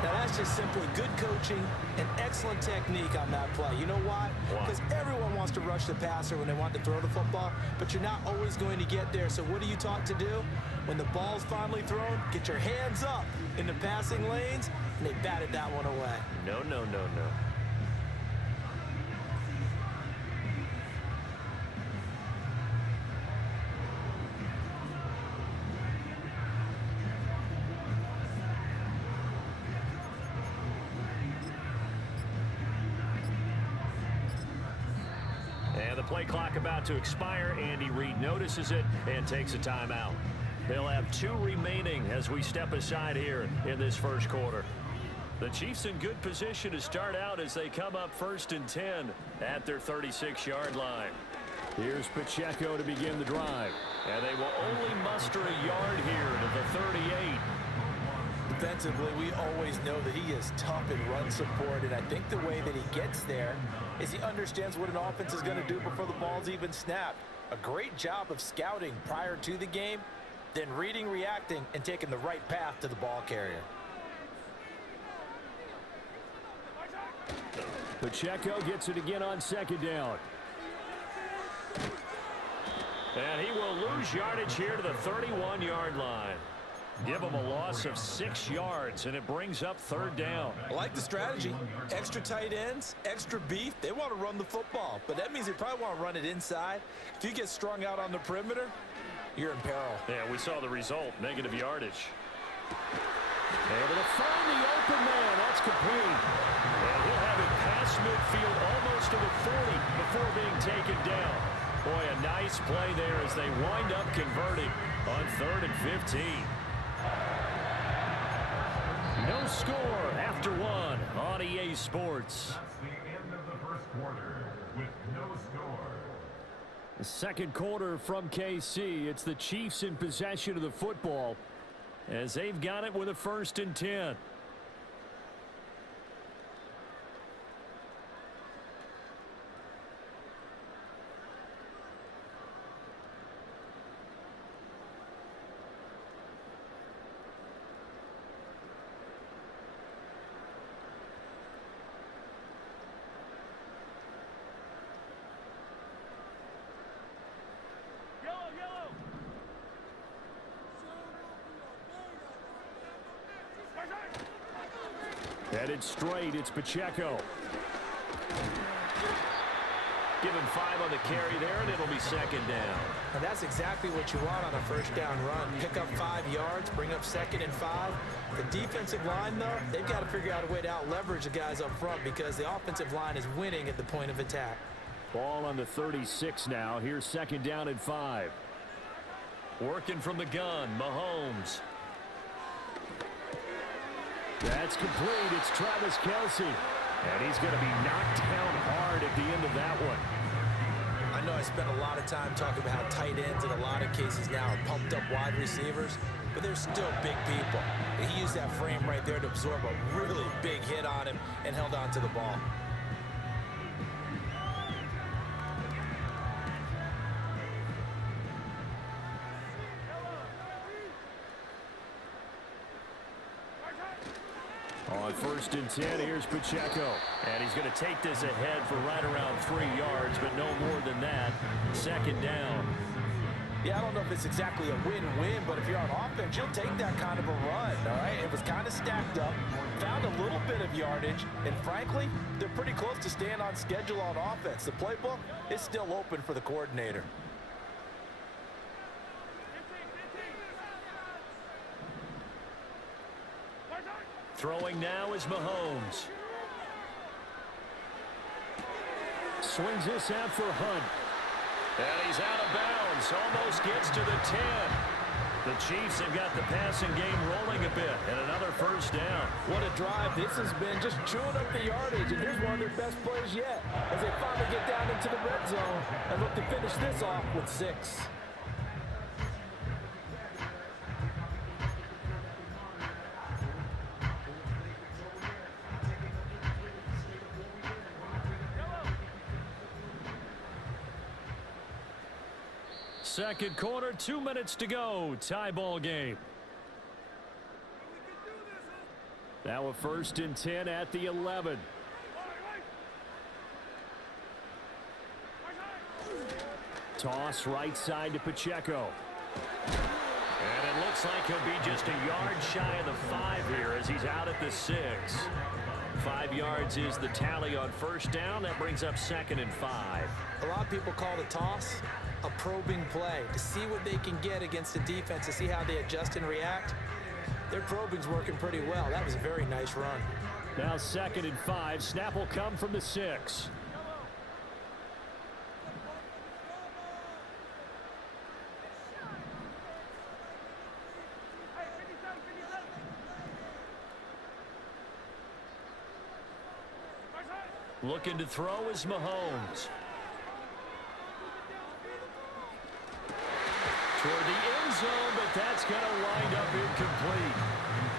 Now that's just simply good coaching and excellent technique on that play. You know why? Because everyone wants to rush the passer when they want to throw the football, but you're not always going to get there. So what are you taught to do? When the ball's finally thrown, get your hands up in the passing lanes, and they batted that one away. No. And the play clock about to expire. Andy Reid notices it and takes a timeout. They'll have 2 remaining as we step aside here in this first quarter. The Chiefs in good position to start out as they come up 1st and 10 at their 36-yard line. Here's Pacheco to begin the drive. And they will only muster a yard here to the 38. Defensively, we always know that he is tough in run support, and I think the way that he gets there is he understands what an offense is going to do before the ball's even snapped. A great job of scouting prior to the game, then reading, reacting, and taking the right path to the ball carrier. Pacheco gets it again on 2nd down. And he will lose yardage here to the 31-yard line. Give him a loss of 6 yards, and it brings up 3rd down. I like the strategy. Extra tight ends, extra beef. They want to run the football, but that means they probably want to run it inside. If you get strung out on the perimeter, you're in peril. Yeah, we saw the result, negative yardage. Able to find the open man. That's complete. And he'll have it past midfield almost to the 40 before being taken down. Boy, a nice play there as they wind up converting on 3rd and 15. No score after 1 on EA Sports. That's the end of the first quarter with no score. The second quarter from KC. It's the Chiefs in possession of the football as they've got it with a 1st and 10. Headed straight, it's Pacheco. Give him 5 on the carry there, and it'll be 2nd down. And that's exactly what you want on a 1st down run. Pick up 5 yards, bring up 2nd and 5. The defensive line, though, they've got to figure out a way to out-leverage the guys up front because the offensive line is winning at the point of attack. Ball on the 36 now. Here's 2nd down and 5. Working from the gun, Mahomes. That's complete. It's Travis Kelce. And he's going to be knocked down hard at the end of that one. I know I spent a lot of time talking about how tight ends in a lot of cases now are pumped up wide receivers, but they're still big people. And he used that frame right there to absorb a really big hit on him and held on to the ball. On 1st and 10, here's Pacheco. And he's going to take this ahead for right around 3 yards, but no more than that. 2nd down. Yeah, I don't know if it's exactly a win-win, but if you're on offense, you'll take that kind of a run, all right? It was kind of stacked up, found a little bit of yardage, and frankly, they're pretty close to staying on schedule on offense. The playbook is still open for the coordinator. Throwing now is Mahomes. Swings this out for Hunt. And he's out of bounds. Almost gets to the 10. The Chiefs have got the passing game rolling a bit. And another 1st down. What a drive this has been, just chewing up the yardage. And here's one of their best plays yet as they finally get down into the red zone and look to finish this off with 6. Second quarter, 2 minutes to go. Tie ball game. Now a 1st and 10 at the 11. Toss right side to Pacheco. And it looks like he'll be just a yard shy of the 5 here as he's out at the 6. 5 yards is the tally on 1st down. That brings up 2nd and 5. A lot of people call the toss a probing play to see what they can get against the defense, to see how they adjust and react. Their probing's working pretty well. That was a very nice run. Now 2nd and 5. Snap will come from the 6. Looking to throw is Mahomes. Toward the end zone, but that's going to wind up incomplete.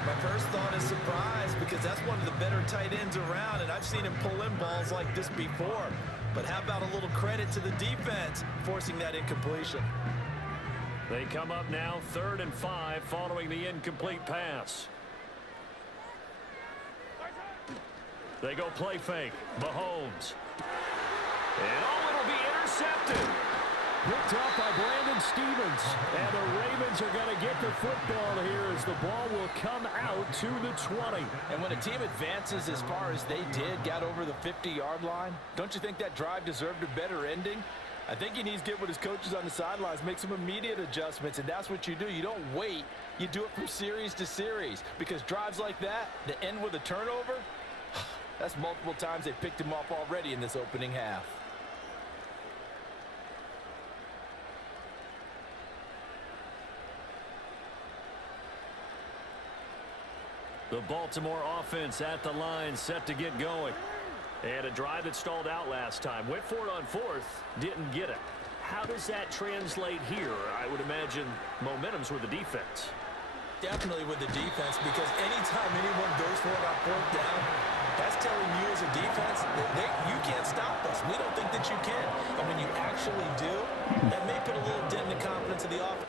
My first thought is surprise because that's one of the better tight ends around, and I've seen him pull in balls like this before. But how about a little credit to the defense forcing that incompletion? They come up now 3rd and 5 following the incomplete pass. They go play fake. Mahomes. And it'll be intercepted. Picked up by Brandon Stevens. And the Ravens are going to get the football here as the ball will come out to the 20. And when a team advances as far as they did, got over the 50-yard line, don't you think that drive deserved a better ending? I think he needs to get with his coaches on the sidelines, make some immediate adjustments, and that's what you do. You don't wait. You do it from series to series because drives like that, to end with a turnover, that's multiple times they picked him off already in this opening half. The Baltimore offense at the line, set to get going. And a drive that stalled out last time. Went for it on 4th, didn't get it. How does that translate here? I would imagine momentum's with the defense. Definitely with the defense, because anytime anyone goes for it on 4th down, that's telling you as a defense that you can't stop us. We don't think that you can. And when you actually do, that may put a little dent in the confidence of the offense.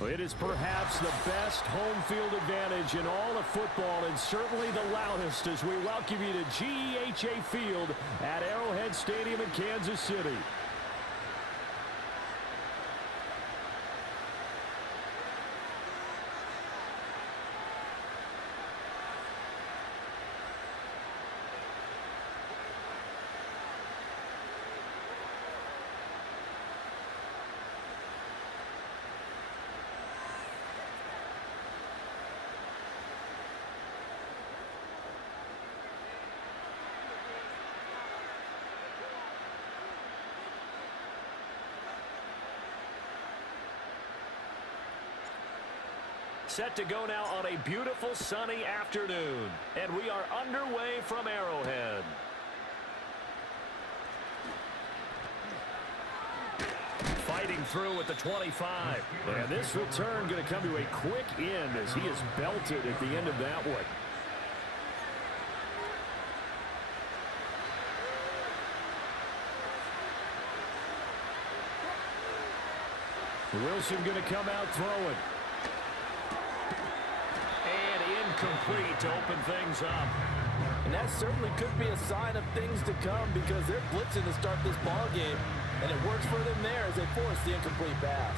Well, it is perhaps the best home field advantage in all of football, and certainly the loudest as we welcome you to GEHA Field at Arrowhead Stadium in Kansas City. Set to go now on a beautiful sunny afternoon. And we are underway from Arrowhead. Fighting through at the 25. And this return going to come to a quick end as he is belted at the end of that one. Wilson going to come out throwing. Complete to open things up. And that certainly could be a sign of things to come because they're blitzing to start this ball game, and it works for them there as they force the incomplete pass.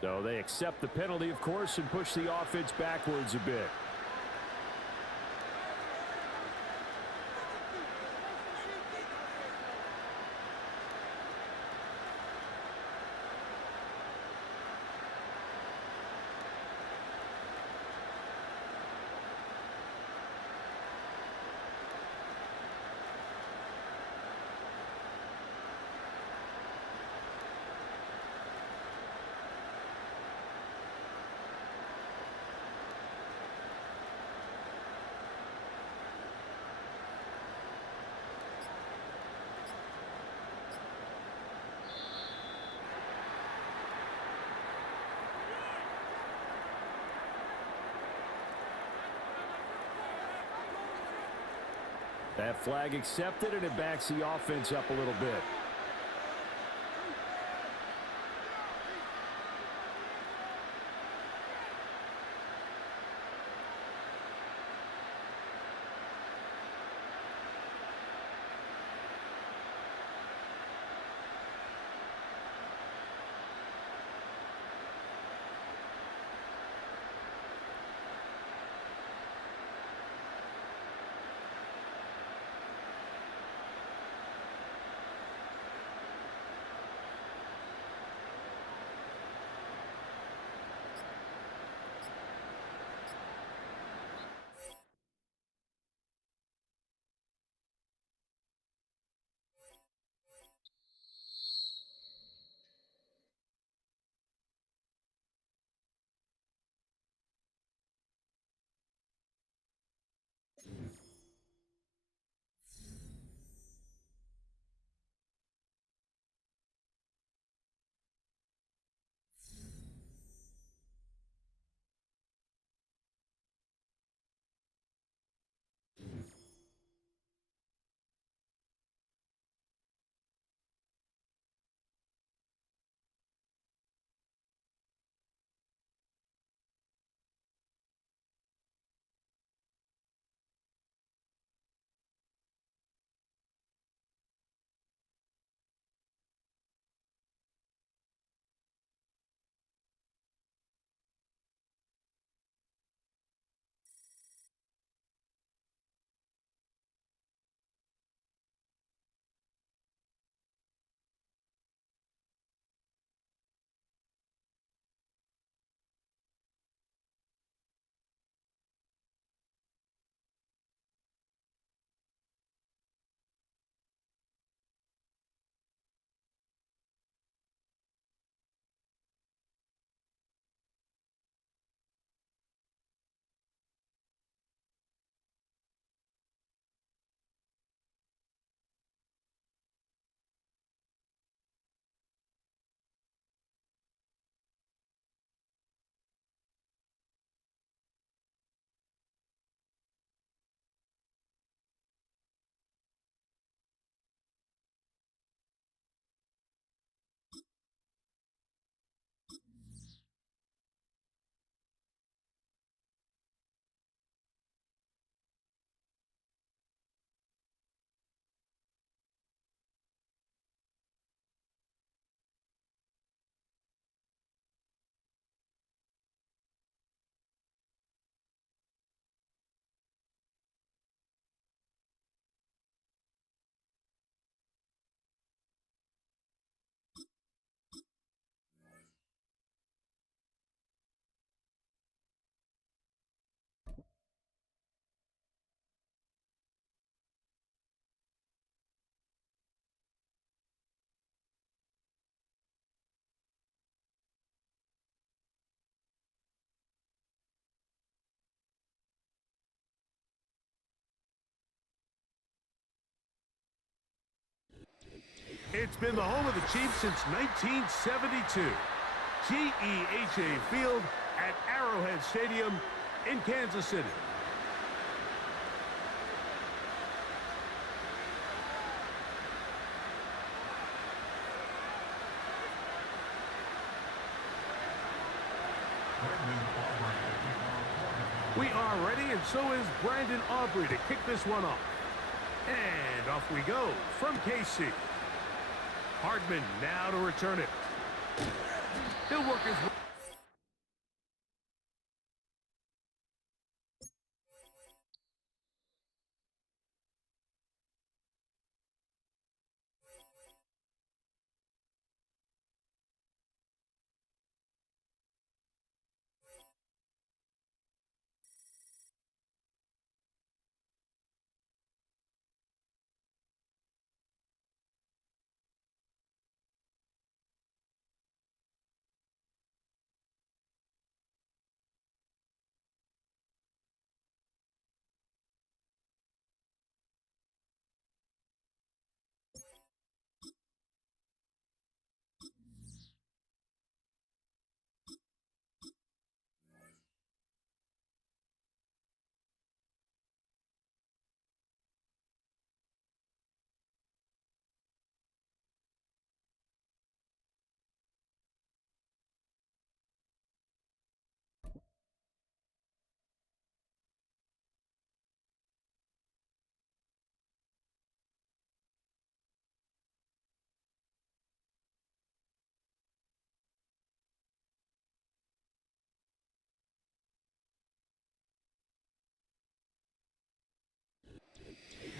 So they accept the penalty, of course, and push the offense backwards a bit. That flag accepted, and it backs the offense up a little bit. It's been the home of the Chiefs since 1972. GEHA Field at Arrowhead Stadium in Kansas City. We are ready, and so is Brandon Aubrey to kick this one off. And off we go from KC. Hardman now to return it. He'll work his way.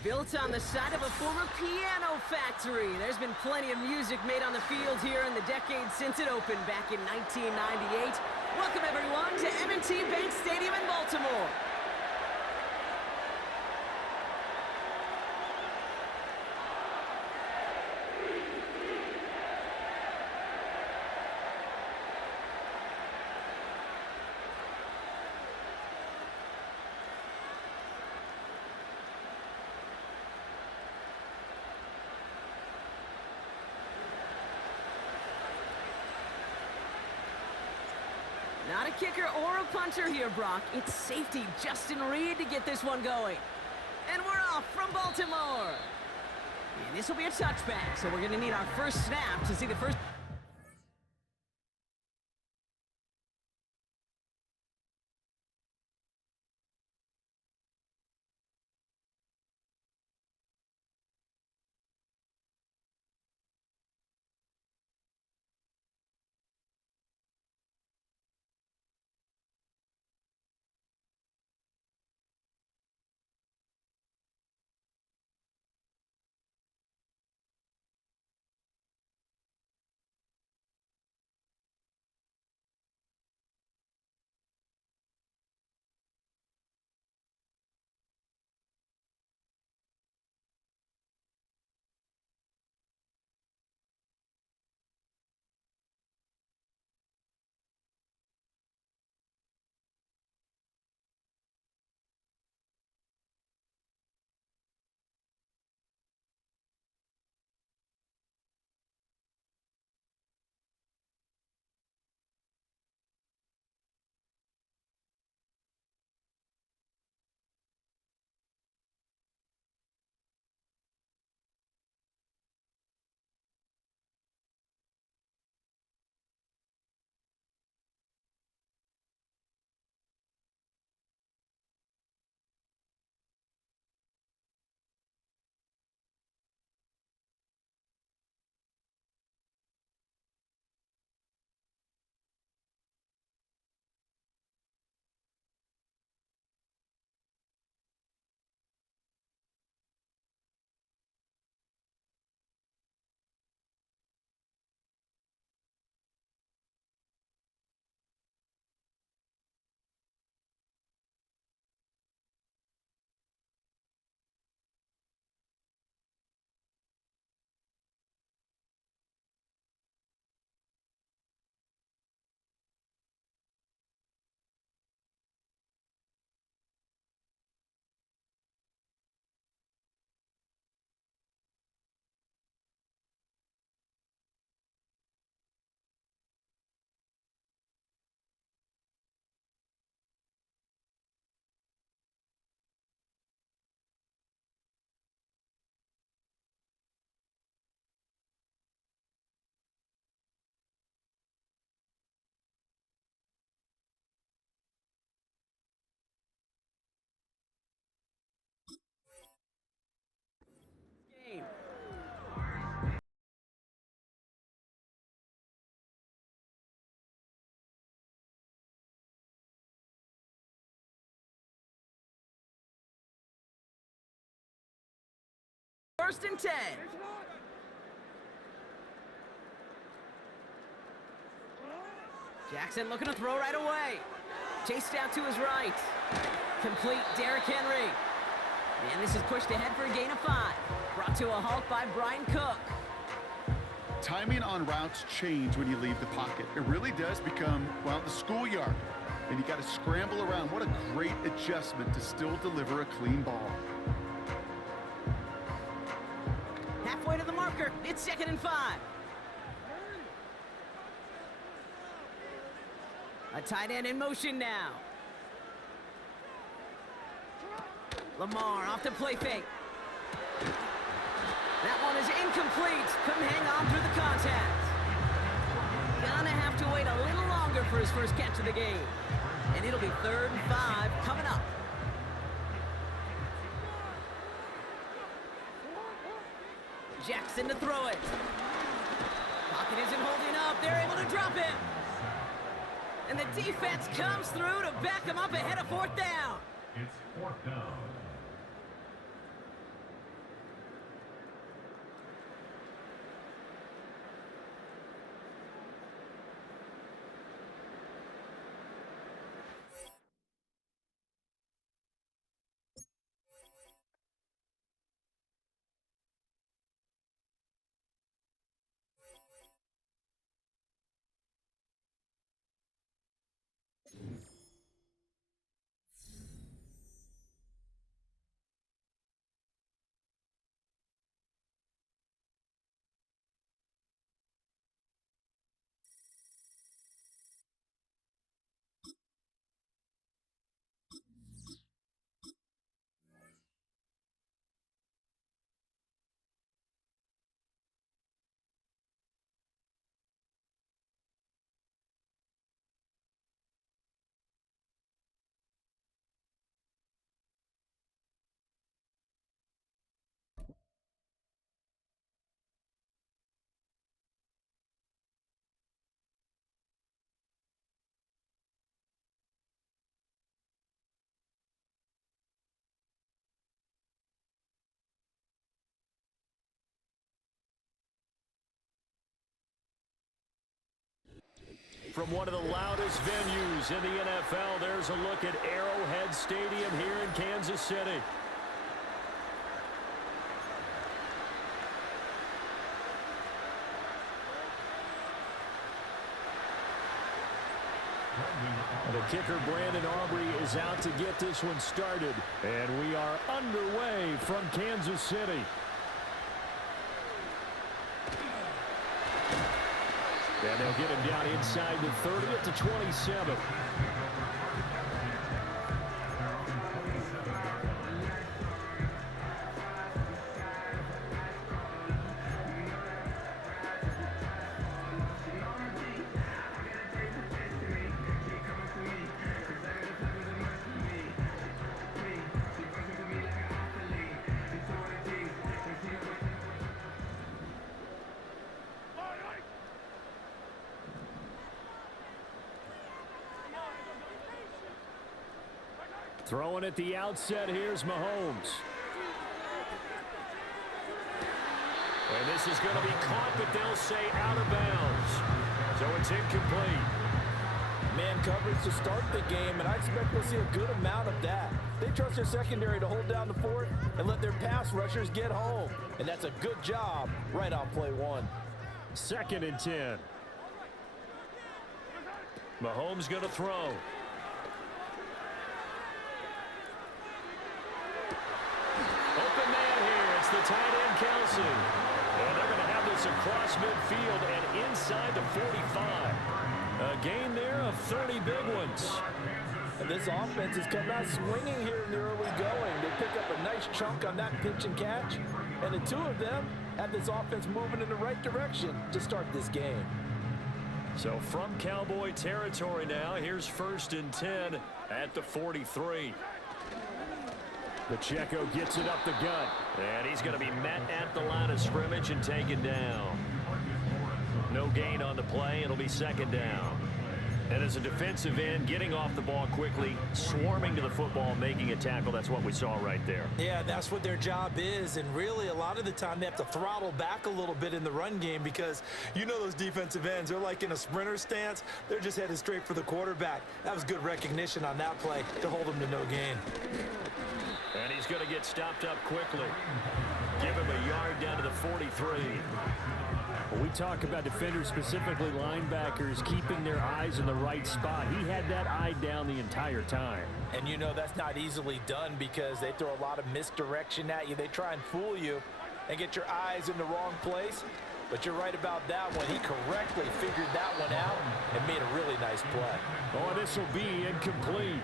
Built on the side of a former piano factory, there's been plenty of music made on the field here in the decade since it opened back in 1998. Welcome, everyone, to M&T Bank Stadium in Baltimore. Not a kicker or a punter here, Brock. It's safety Justin Reed to get this one going. And we're off from Baltimore. And this will be a touchback, so we're going to need our first snap to see the first... first and 10. Jackson looking to throw right away. Chased out to his right. Complete, Derrick Henry. And this is pushed ahead for a gain of 5. Brought to a halt by Brian Cook. Timing on routes change when you leave the pocket. It really does become, well, the schoolyard. And you got to scramble around. What a great adjustment to still deliver a clean ball. Halfway to the marker. It's 2nd and 5. A tight end in motion now. Lamar off the play fake. That one is incomplete. Couldn't hang on through the contact. Gonna have to wait a little longer for his first catch of the game. And it'll be 3rd and 5 coming up. Jackson to throw it. Pocket isn't holding up. They're able to drop him. And the defense comes through to back him up ahead of 4th down. It's 4th down. From one of the loudest venues in the NFL, there's a look at Arrowhead Stadium here in Kansas City. The kicker, Brandon Aubrey, is out to get this one started. And we are underway from Kansas City. And they'll get him down inside the 30 at the 27. Throwing at the outset, here's Mahomes. And this is going to be caught, but they'll say out of bounds. So it's incomplete. Man coverage to start the game, and I expect we'll see a good amount of that. They trust their secondary to hold down the fort and let their pass rushers get home. And that's a good job right on play 1. 2nd and 10. Mahomes going to throw. Open man here. It's the tight end, Kelsey. And they're going to have this across midfield and inside the 45. A gain there of 30 big ones. And this offense has come out swinging here in the early going. They pick up a nice chunk on that pitch and catch. And the two of them have this offense moving in the right direction to start this game. So from Cowboy territory now, here's 1st and 10 at the 43. Pacheco gets it up the gut. And he's going to be met at the line of scrimmage and taken down. No gain on the play. It'll be 2nd down. And as a defensive end, getting off the ball quickly, swarming to the football, making a tackle, that's what we saw right there. Yeah, that's what their job is, and really a lot of the time they have to throttle back a little bit in the run game because you know those defensive ends, they're like in a sprinter stance. They're just headed straight for the quarterback. That was good recognition on that play to hold them to no gain. And he's going to get stopped up quickly. Give him a yard down to the 43. When we talk about defenders, specifically linebackers, keeping their eyes in the right spot, he had that eye down the entire time. And you know that's not easily done because they throw a lot of misdirection at you. They try and fool you and get your eyes in the wrong place. But you're right about that one. He correctly figured that one out and made a really nice play. Oh, this will be incomplete.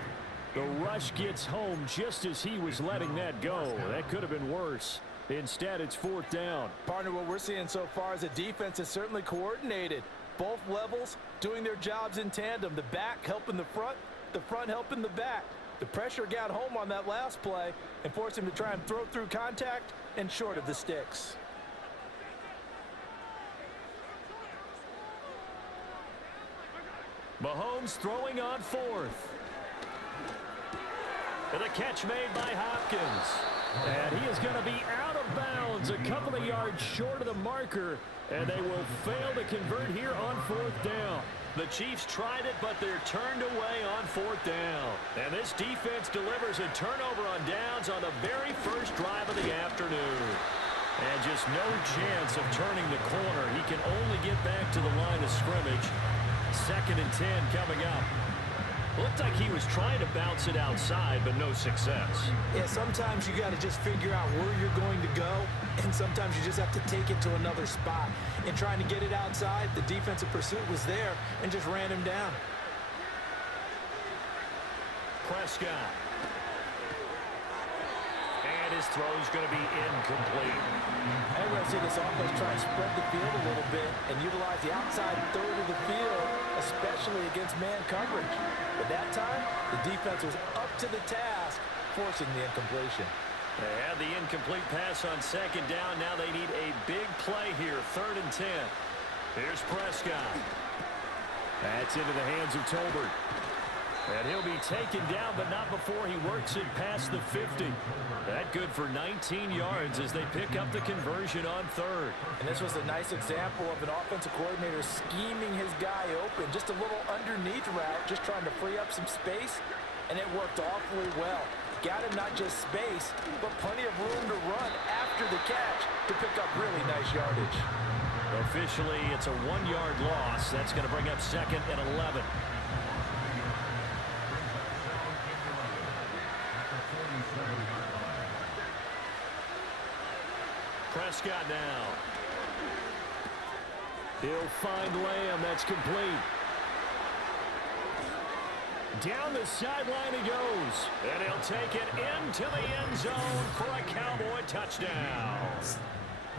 The rush gets home just as he was letting that go. That could have been worse. Instead, it's 4th down. Partner, what we're seeing so far is a defense is certainly coordinated. Both levels doing their jobs in tandem. The back helping the front helping the back. The pressure got home on that last play and forced him to try and throw through contact and short of the sticks. Mahomes throwing on 4th. And the catch made by Hopkins. And he is going to be out of bounds a couple of yards short of the marker. And they will fail to convert here on 4th down. The Chiefs tried it, but they're turned away on 4th down. And this defense delivers a turnover on downs on the very first drive of the afternoon. And just no chance of turning the corner. He can only get back to the line of scrimmage. 2nd and 10 coming up. Looked like he was trying to bounce it outside, but no success. Yeah, sometimes you got to just figure out where you're going to go, and sometimes you just have to take it to another spot. In trying to get it outside, the defensive pursuit was there and just ran him down. Prescott. And his throw's going to be incomplete. I'm going to see this offense try and spread the field a little bit and utilize the outside third of the field, especially against man coverage. But that time, the defense was up to the task, forcing the incompletion. They had the incomplete pass on 2nd down. Now they need a big play here, 3rd and 10. Here's Prescott. That's into the hands of Tolbert. And he'll be taken down, but not before he works it past the 50. That good for 19 yards as they pick up the conversion on 3rd. And this was a nice example of an offensive coordinator scheming his guy open. Just a little underneath route, just trying to free up some space, and it worked awfully well. Got him not just space, but plenty of room to run after the catch to pick up really nice yardage. Officially, it's a 1-yard loss. That's going to bring up 2nd and 11. Prescott now. He'll find Lamb. That's complete. Down the sideline he goes. And he'll take it into the end zone for a Cowboy touchdown.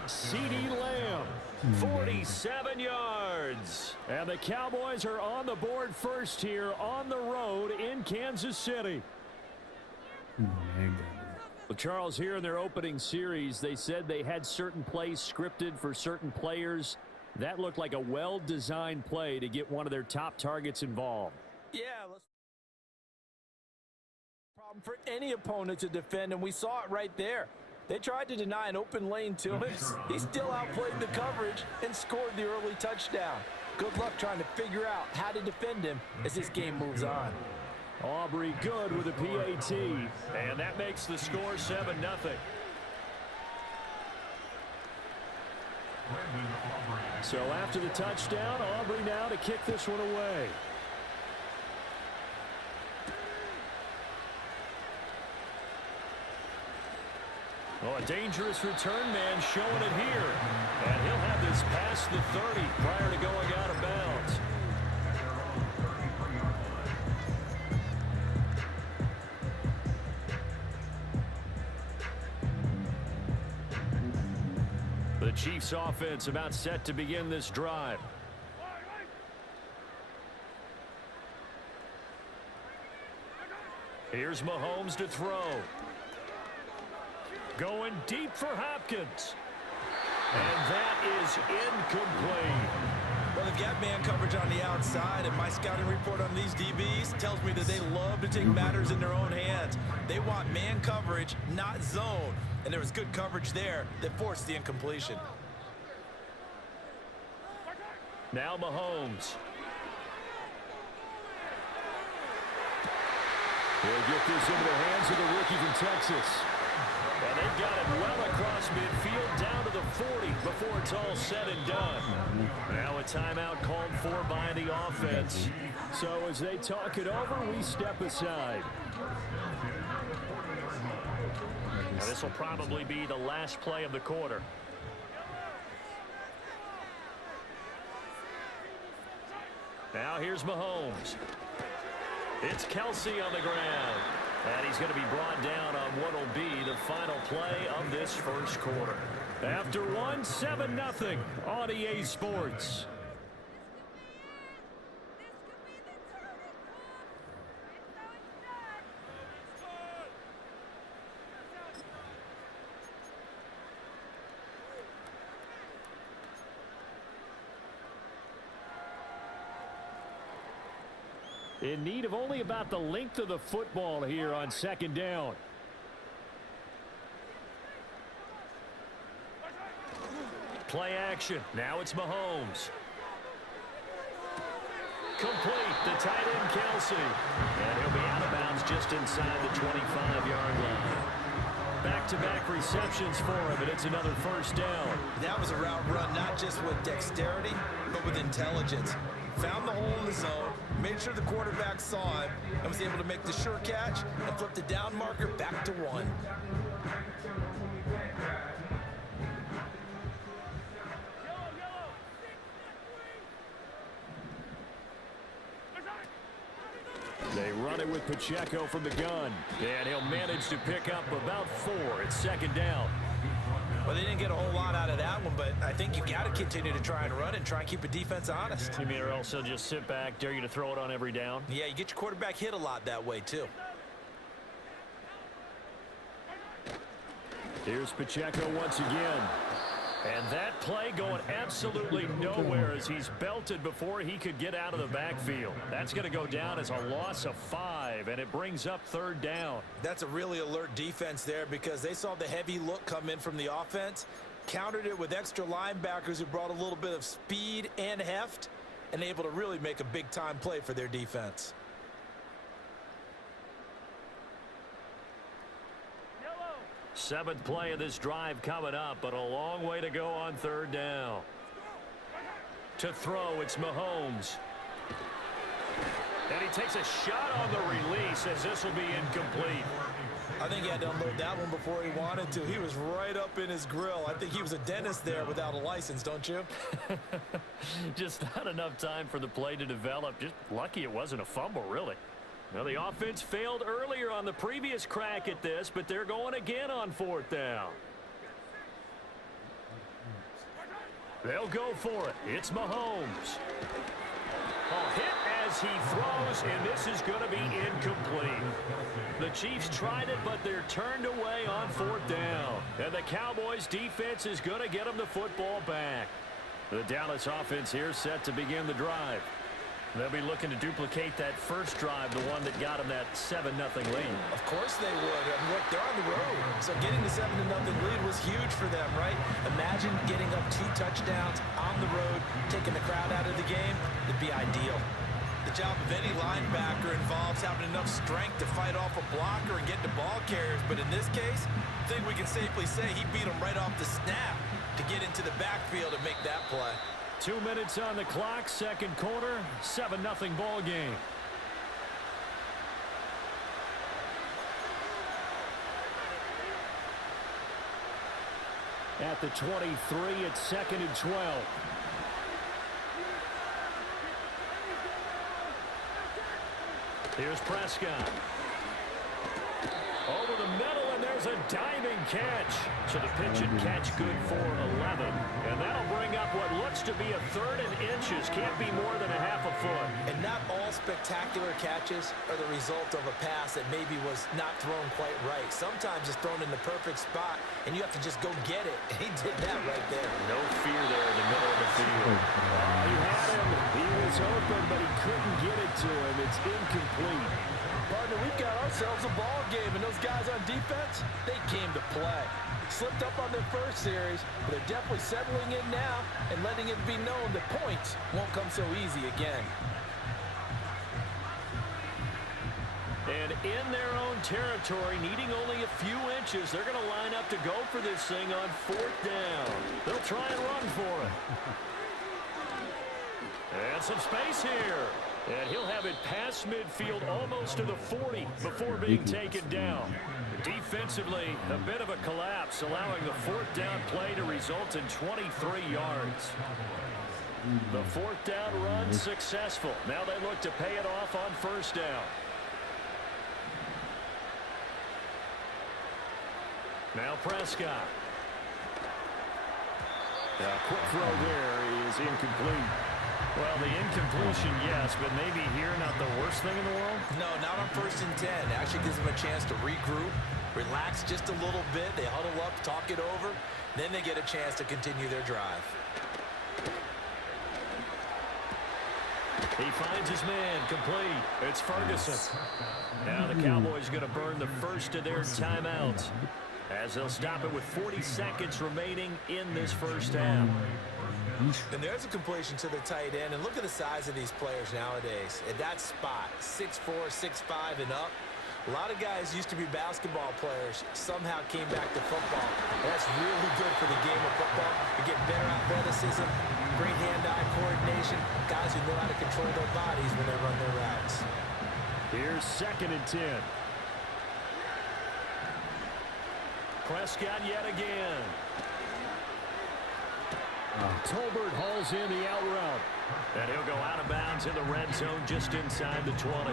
CeeDee Lamb, 47 yards. And the Cowboys are on the board first here on the road in Kansas City. Well, Charles, here in their opening series, they said they had certain plays scripted for certain players. That looked like a well-designed play to get one of their top targets involved. Yeah, problem for any opponent to defend, and we saw it right there. They tried to deny an open lane to him. He still outplayed the coverage and scored the early touchdown. Good luck trying to figure out how to defend him as this game moves on. Aubrey good with a PAT. And that makes the score 7-0. So after the touchdown, Aubrey now to kick this one away. Oh, a dangerous return man showing it here. And he'll have this past the 30 prior to going out of bounds. The Chiefs offense about set to begin this drive. Here's Mahomes to throw. Going deep for Hopkins. And that is incomplete. Well, they've got man coverage on the outside, and my scouting report on these DBs tells me that they love to take matters in their own hands. They want man coverage, not zone. And there was good coverage there that forced the incompletion. Now Mahomes. He'll get this into the hands of the rookie from Texas. And they've got it well across midfield down to the 40 before it's all said and done. Now a timeout called for by the offense. So as they talk it over, we step aside. Now this will probably be the last play of the quarter. Now here's Mahomes. It's Kelsey on the ground. And he's going to be brought down on what will be the final play of this first quarter. After one, 7-0 on EA Sports. In need of only about the length of the football here on second down. Play action. Now it's Mahomes. Complete. The tight end, Kelsey. And he'll be out of bounds just inside the 25-yard line. Back-to-back receptions for him, and it's another first down. That was a route run not just with dexterity, but with intelligence. Found the hole in the zone, made sure the quarterback saw him, and was able to make the sure catch and flip the down marker back to 1. They run it with Pacheco from the gun. And he'll manage to pick up about 4. It's second down. Well, they didn't get a whole lot out of that one, but I think you've got to continue to try and run and try and keep a defense honest. You mean or else they'll just sit back, dare you to throw it on every down? Yeah, you get your quarterback hit a lot that way, too. Here's Pacheco once again. And that play going absolutely nowhere as he's belted before he could get out of the backfield. That's going to go down as a loss of 5, and it brings up third down. That's a really alert defense there because they saw the heavy look come in from the offense, countered it with extra linebackers who brought a little bit of speed and heft, and able to really make a big-time play for their defense. Seventh play of this drive coming up, but a long way to go on third down. To throw, it's Mahomes. And he takes a shot on the release as this will be incomplete. I think he had to unload that one before he wanted to. He was right up in his grill. I think he was a dentist there without a license, don't you? Just not enough time for the play to develop. Just lucky it wasn't a fumble, really. Well, the offense failed earlier on the previous crack at this, but they're going again on fourth down. They'll go for it. It's Mahomes. A hit as he throws, and this is going to be incomplete. The Chiefs tried it, but they're turned away on fourth down. And the Cowboys' defense is going to get them the football back. The Dallas offense here set to begin the drive. They'll be looking to duplicate that first drive, the one that got them that 7-0 lead. Of course they would. I mean, look, they're on the road. So getting the 7-0 lead was huge for them, right? Imagine getting up 2 touchdowns on the road, taking the crowd out of the game. It'd be ideal. The job of any linebacker involves having enough strength to fight off a blocker and get to ball carriers. But in this case, I think we can safely say he beat them right off the snap to get into the backfield and make that play. 2 minutes on the clock, second quarter, 7-0 ball game. At the 23, it's second and 12. Here's Prescott. Over the middle, and there's a diving catch. So the pitch and catch good for 11. And that'll bring up what looks to be a 3rd and inches. Can't be more than a half a foot. And not all spectacular catches are the result of a pass that maybe was not thrown quite right. Sometimes it's thrown in the perfect spot, and you have to just go get it. And he did that right there. No fear there in the middle of the field. He had him. to him. It's incomplete. Partner, we've got ourselves a ball game, and those guys on defense, they came to play. Slipped up on their first series, but they're definitely settling in now and letting it be known that points won't come so easy again. And in their own territory, needing only a few inches, they're going to line up to go for this thing on 4th down. They'll try and run for it. And some space here. And he'll have it past midfield almost to the 40 before being taken down. Defensively, a bit of a collapse, allowing the 4th down play to result in 23 yards. The 4th down run successful. Now they look to pay it off on 1st down. Now Prescott. A quick throw there is incomplete. Well, the incompletion, yes, but maybe here not the worst thing in the world? No, not on 1st and 10. It actually gives them a chance to regroup, relax just a little bit. They huddle up, talk it over. Then they get a chance to continue their drive. He finds his man, complete. It's Ferguson. Now the Cowboys going to burn the first of their timeouts, as they'll stop it with 40 seconds remaining in this first half. And there's a completion to the tight end. And look at the size of these players nowadays. At that spot, 6'4", 6'5", and up. A lot of guys used to be basketball players, somehow came back to football. And that's really good for the game of football. You get better athleticism, great hand-eye coordination, guys who know how to control their bodies when they run their routes. Here's 2nd and 10. Prescott yet again. Tolbert hauls in the out route. And he'll go out of bounds in the red zone just inside the 20.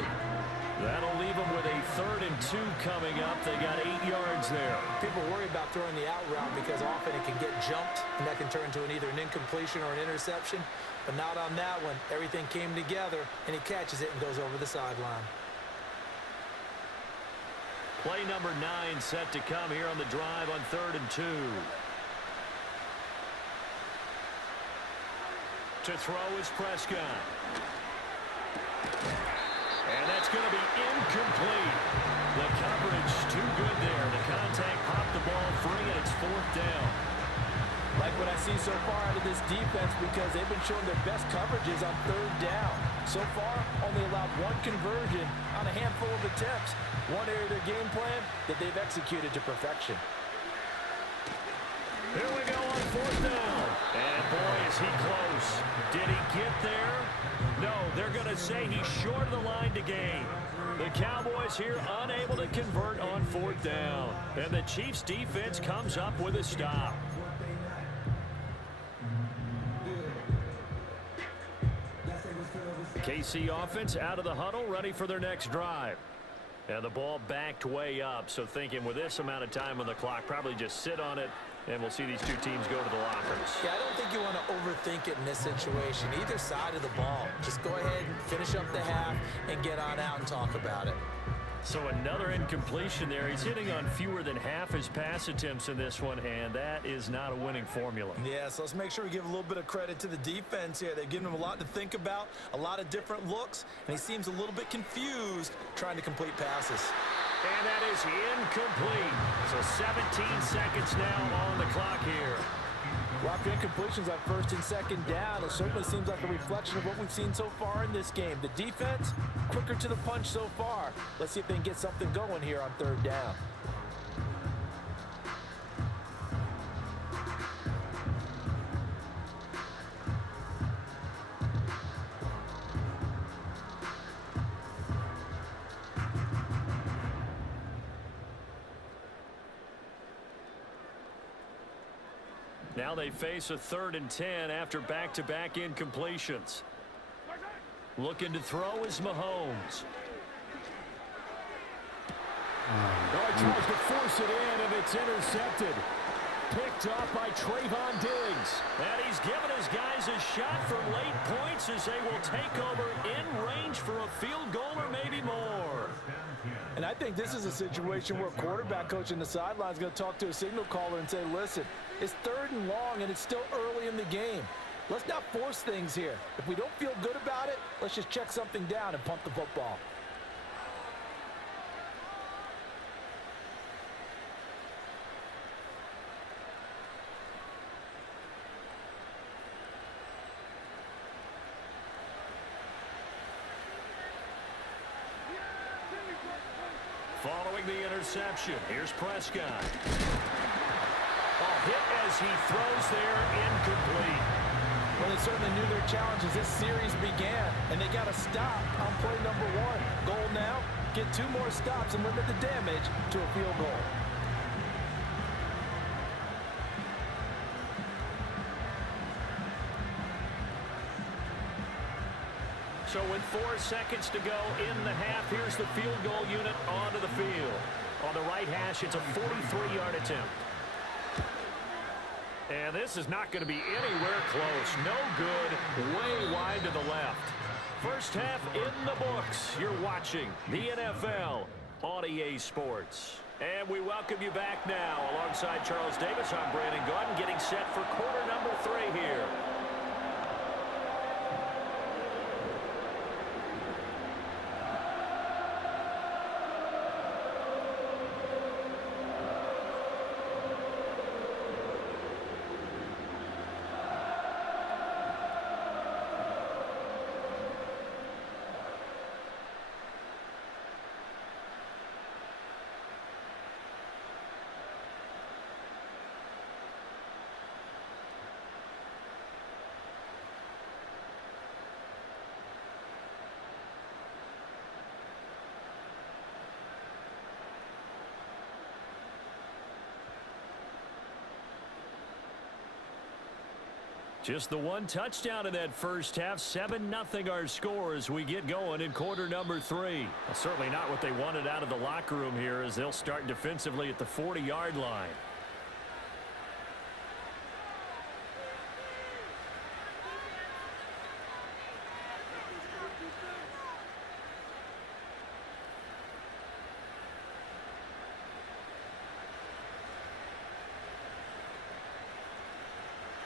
That'll leave them with a 3rd and 2 coming up. They got 8 yards there. People worry about throwing the out route because often it can get jumped, and that can turn into either an incompletion or an interception. But not on that one. Everything came together, and he catches it and goes over the sideline. Play number 9 set to come here on the drive on 3rd and 2. To throw is Prescott. And that's going to be incomplete. The coverage too good there. The contact popped the ball free, and it's 4th down. Like what I see so far out of this defense, because they've been showing their best coverages on 3rd down. So far, only allowed 1 conversion on a handful of attempts. One area of their game plan that they've executed to perfection. Here we go on 4th down. And boy, is he close. Did he get there? No, they're going to say he's short of the line to gain. The Cowboys here unable to convert on 4th down. And the Chiefs defense comes up with a stop. KC offense out of the huddle, ready for their next drive. And the ball backed way up, so thinking with this amount of time on the clock, probably just sit on it, and we'll see these two teams go to the lockers. Yeah, I don't think you want to overthink it in this situation. Either side of the ball. Just go ahead and finish up the half and get on out and talk about it. So another incompletion there. He's hitting on fewer than half his pass attempts in this one, and that is not a winning formula. Yeah, so let's make sure we give a little bit of credit to the defense here. They've given him a lot to think about, a lot of different looks, and he seems a little bit confused trying to complete passes. And that is incomplete. So 17 seconds now on the clock here. Rock incompletions on 1st and 2nd down. It certainly seems like a reflection of what we've seen so far in this game. The defense, quicker to the punch so far. Let's see if they can get something going here on 3rd down. Now they face a 3rd and 10 after back-to-back incompletions. Looking to throw is Mahomes. He tries to force it in, and it's intercepted. Picked off by Trayvon Diggs. And he's given his guys a shot for late points as they will take over in range for a field goal or maybe more. And I think this is a situation where a quarterback coach in the sideline is going to talk to a signal caller and say, listen, it's 3rd and long, and it's still early in the game. Let's not force things here. If we don't feel good about it, let's just check something down and pump the football. Following the interception, here's Prescott. Hit as he throws there, incomplete. Well, they certainly knew their challenge as this series began, and they got to stop on play number 1. Goal now, get 2 more stops and limit the damage to a field goal. So with 4 seconds to go in the half, here's the field goal unit onto the field. On the right hash, it's a 43-yard attempt. And this is not going to be anywhere close. No good. Way wide to the left. First half in the books. You're watching the NFL on EA Sports. And we welcome you back now. Alongside Charles Davis, I'm Brandon Gaudin, getting set for quarter number 3 here. Just the 1 touchdown in that first half. 7-0 our score as we get going in quarter number 3. Well, certainly not what they wanted out of the locker room here as they'll start defensively at the 40-yard line.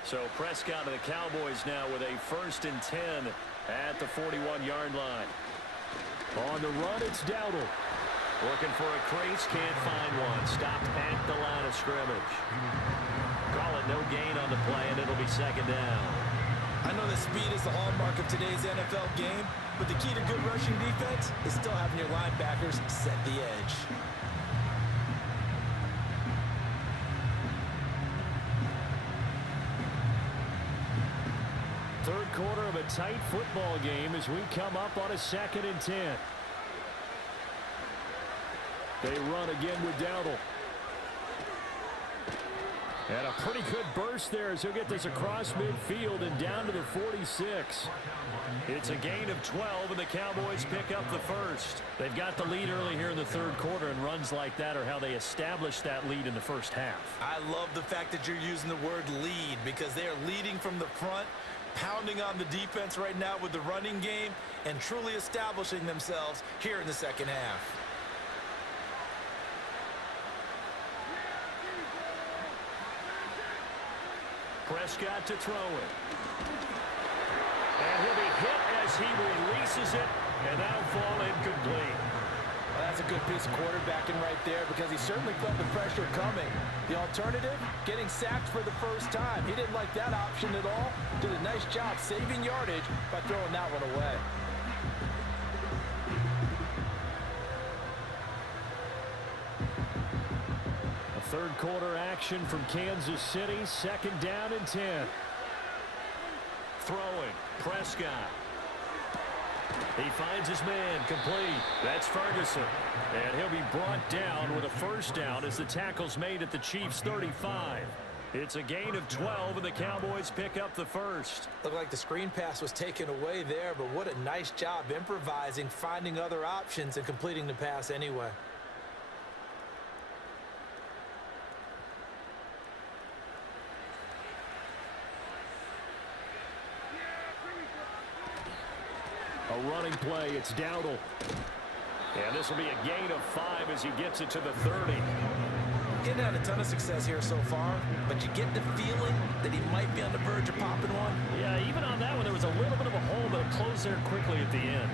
So Prescott of the Cowboys now with a 1st and 10 at the 41-yard line. On the run, it's Dowdle. Looking for a crease, can't find one. Stopped at the line of scrimmage. Call it no gain on the play, and it'll be 2nd down. I know that speed is the hallmark of today's NFL game, but the key to good rushing defense is still having your linebackers set the edge. Third quarter of a tight football game as we come up on a 2nd and 10. They run again with Dowdle. And a pretty good burst there as he'll get this across midfield and down to the 46. It's a gain of 12, and the Cowboys pick up the 1st. They've got the lead early here in the 3rd quarter, and runs like that are how they establish that lead in the first half. I love the fact that you're using the word lead because they are leading from the front, pounding on the defense right now with the running game, and truly establishing themselves here in the 2nd half. Prescott to throw it. And he'll be hit as he releases it, and that'll fall incomplete. Well, that's a good piece of quarterbacking right there because he certainly felt the pressure coming. The alternative, getting sacked for the first time. He didn't like that option at all. Did a nice job saving yardage by throwing that one away. Third quarter action from Kansas City. 2nd down and 10. Throwing. Prescott. He finds his man. Complete. That's Ferguson. And he'll be brought down with a 1st down as the tackle's made at the Chiefs' 35. It's a gain of 12, and the Cowboys pick up the 1st. Looked like the screen pass was taken away there, but what a nice job improvising, finding other options, and completing the pass anyway. A running play, it's Dowdle. And this will be a gain of 5 as he gets it to the 30. He hasn't had a ton of success here so far, but you get the feeling that he might be on the verge of popping one. Yeah, even on that one, there was a little bit of a hole, but it closed there quickly at the end.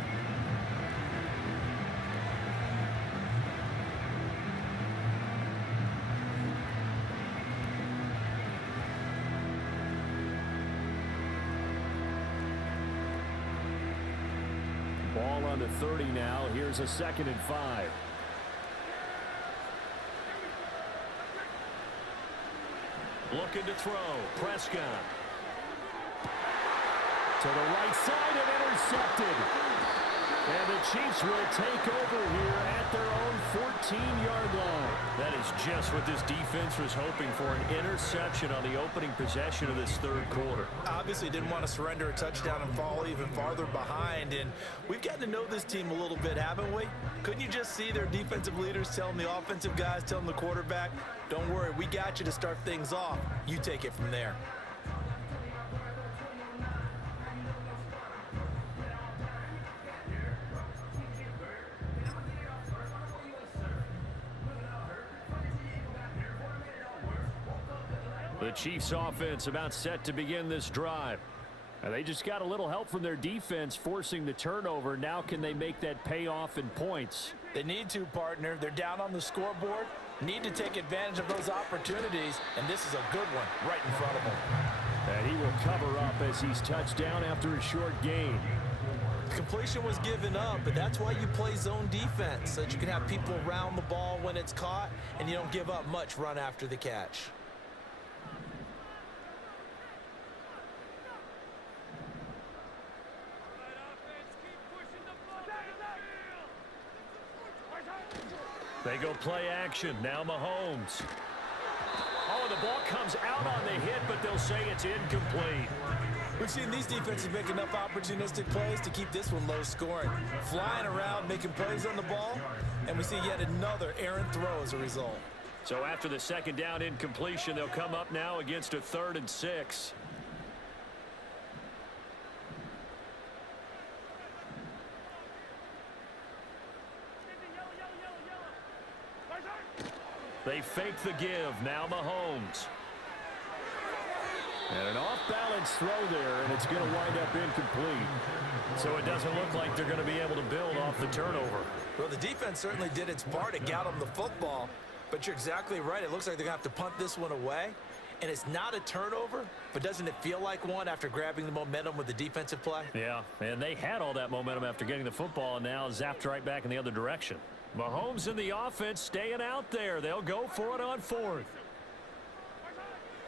Ball on the 30 now. Here's a 2nd and 5. Looking to throw. Prescott. To the right side and intercepted. And the Chiefs will take over here at their own 14-yard line. That is just what this defense was hoping for, an interception on the opening possession of this third quarter. Obviously didn't want to surrender a touchdown and fall even farther behind, and we've gotten to know this team a little bit, haven't we? Couldn't you just see their defensive leaders telling the offensive guys, telling the quarterback, don't worry, we got you to start things off. You take it from there. The Chiefs offense about set to begin this drive. And they just got a little help from their defense forcing the turnover. Now can they make that pay off in points? They need to, partner. They're down on the scoreboard. Need to take advantage of those opportunities, and this is a good one right in front of them. And he will cover up as he's touched down after a short gain. The completion was given up, but that's why you play zone defense, so that you can have people around the ball when it's caught, and you don't give up much run after the catch. They go play action. Now Mahomes. Oh, the ball comes out on the hit, but they'll say it's incomplete. We've seen these defenses make enough opportunistic plays to keep this one low scoring. Flying around, making plays on the ball, and we see yet another errant throw as a result. So after the 2nd down incompletion, they'll come up now against a 3rd and 6. They fake the give. Now Mahomes. And an off-balance throw there, and it's going to wind up incomplete. So it doesn't look like they're going to be able to build off the turnover. Well, the defense certainly did its part to get them the football, but you're exactly right. It looks like they're going to have to punt this one away. And it's not a turnover, but doesn't it feel like one after grabbing the momentum with the defensive play? Yeah, and they had all that momentum after getting the football, and now zapped right back in the other direction. Mahomes and the offense staying out there. They'll go for it on 4th.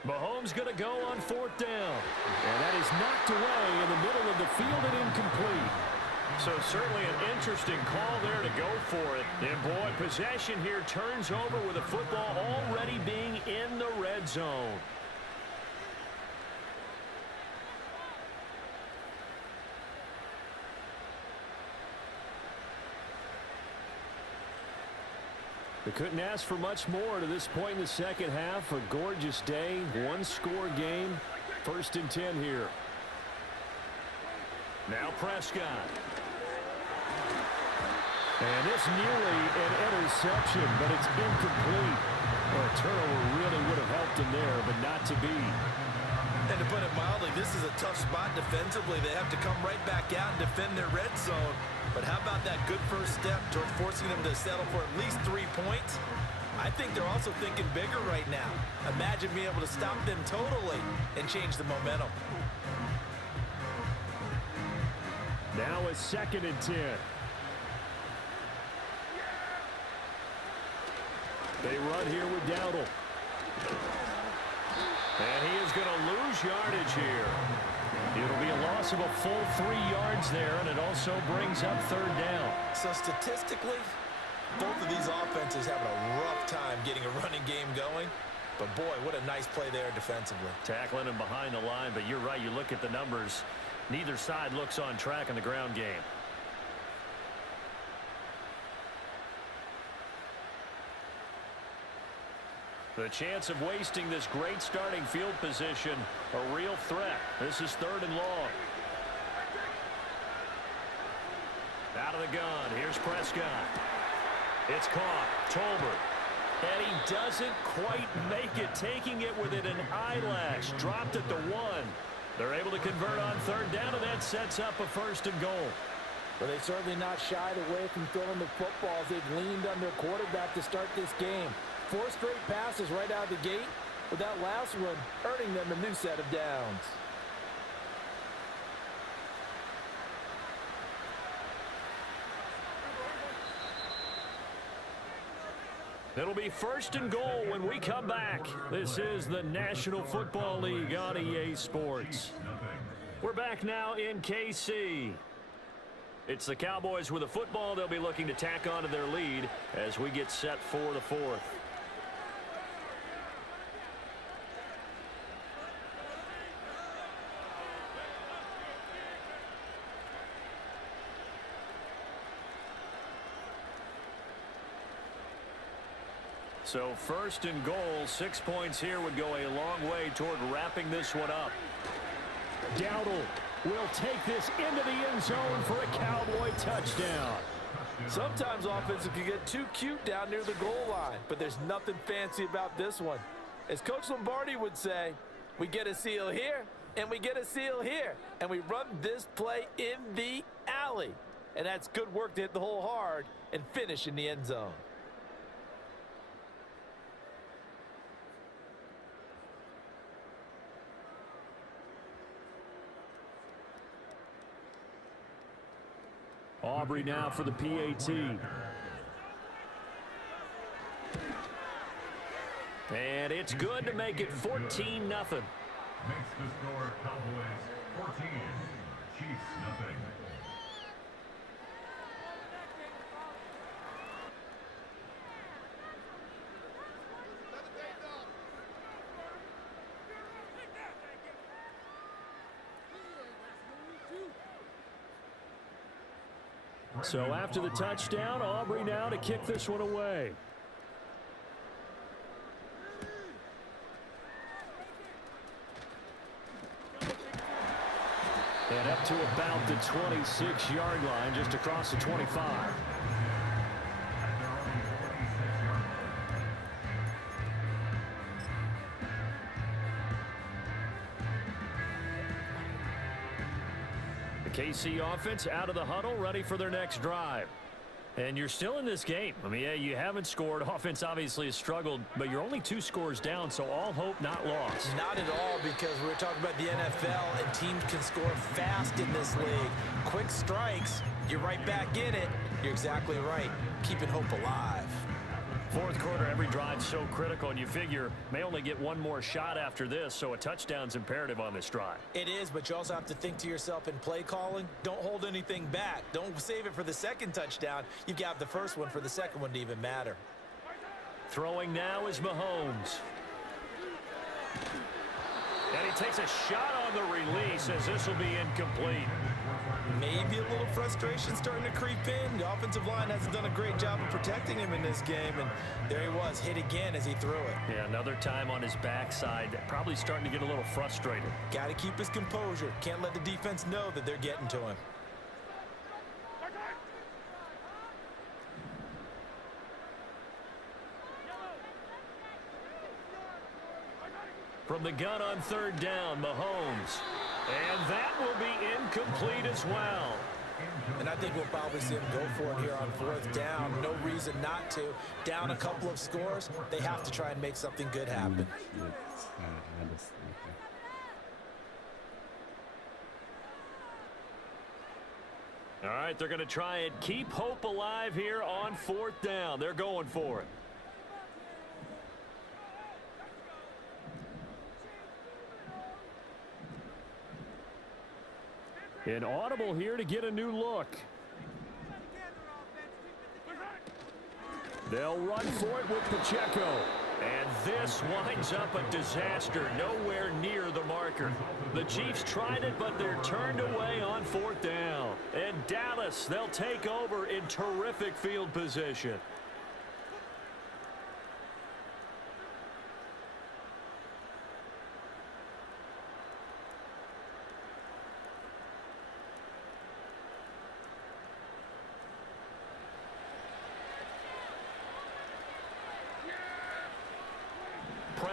Mahomes going to go on 4th down. And that is knocked away in the middle of the field and incomplete. So certainly an interesting call there to go for it. And boy, possession here turns over with the football already being in the red zone. They couldn't ask for much more to this point in the second half. A gorgeous day, one-score game. 1st and 10 here. Now Prescott. And it's nearly an interception, but it's incomplete. Well, a turnover really would have helped him there, but not to be. And to put it mildly, this is a tough spot defensively. They have to come right back out and defend their red zone. But how about that good first step toward forcing them to settle for at least 3 points? I think they're also thinking bigger right now. Imagine being able to stop them totally and change the momentum. Now a 2nd and 10. They run here with Dowdle. And he is going to lose yardage here. It'll be a loss of a full 3 yards there, and it also brings up 3rd down. So statistically, both of these offenses having a rough time getting a running game going. But boy, what a nice play there defensively. Tackling him behind the line, but you're right, you look at the numbers. Neither side looks on track in the ground game. The chance of wasting this great starting field position, a real threat. This is 3rd and long. Out of the gun. Here's Prescott. It's caught. Tolbert. And he doesn't quite make it, taking it within an eyelash. Dropped at the 1. They're able to convert on 3rd down, and that sets up a 1st and goal. Well, they certainly not shied away from throwing the footballs. They've leaned on their quarterback to start this game. 4 straight passes right out of the gate, with that last one earning them a new set of downs. It'll be 1st and goal when we come back. This is the National Football League on EA Sports. We're back now in KC. It's the Cowboys with a football. They'll be looking to tack onto their lead as we get set for the 4th. So 1st and goal, 6 points here would go a long way toward wrapping this one up. Dowdle will take this into the end zone for a Cowboy touchdown. Sometimes offenses can get too cute down near the goal line, but there's nothing fancy about this one. As Coach Lombardi would say, we get a seal here, and we get a seal here, and we run this play in the alley. And that's good work to hit the hole hard and finish in the end zone. Aubrey now for the PAT. And it's good to make it 14-0. Makes the score Cowboys 14, Chiefs nothing. So after the touchdown, Aubrey now to kick this one away. And up to about the 26-yard line, just across the 25. KC offense out of the huddle, ready for their next drive. And you're still in this game. I mean, yeah, you haven't scored. Offense obviously has struggled, but you're only 2 scores down, so all hope not lost. Not at all, because we're talking about the NFL, and teams can score fast in this league. Quick strikes, you're right back in it. You're exactly right. Keeping hope alive. 4th quarter, every drive's so critical, and you figure may only get one more shot after this, so a touchdown's imperative on this drive. It is, but you also have to think to yourself in play calling, don't hold anything back. Don't save it for the second touchdown. You've got the first one for the second one to even matter. Throwing now is Mahomes. And he takes a shot on the release as this will be incomplete. Maybe a little frustration starting to creep in. The offensive line hasn't done a great job of protecting him in this game, and there he was, hit again as he threw it. Yeah, another time on his backside, probably starting to get a little frustrated. Got to keep his composure. Can't let the defense know that they're getting to him. From the gun on 3rd down, Mahomes. And that will be incomplete as well. And I think we'll probably see him go for it here on 4th down. No reason not to. Down a couple of scores, they have to try and make something good happen. All right, they're going to try and keep hope alive here on 4th down. They're going for it. An audible here to get a new look. They'll run for it with Pacheco. And this winds up a disaster, nowhere near the marker. The Chiefs tried it, but they're turned away on 4th down. And Dallas, they'll take over in terrific field position.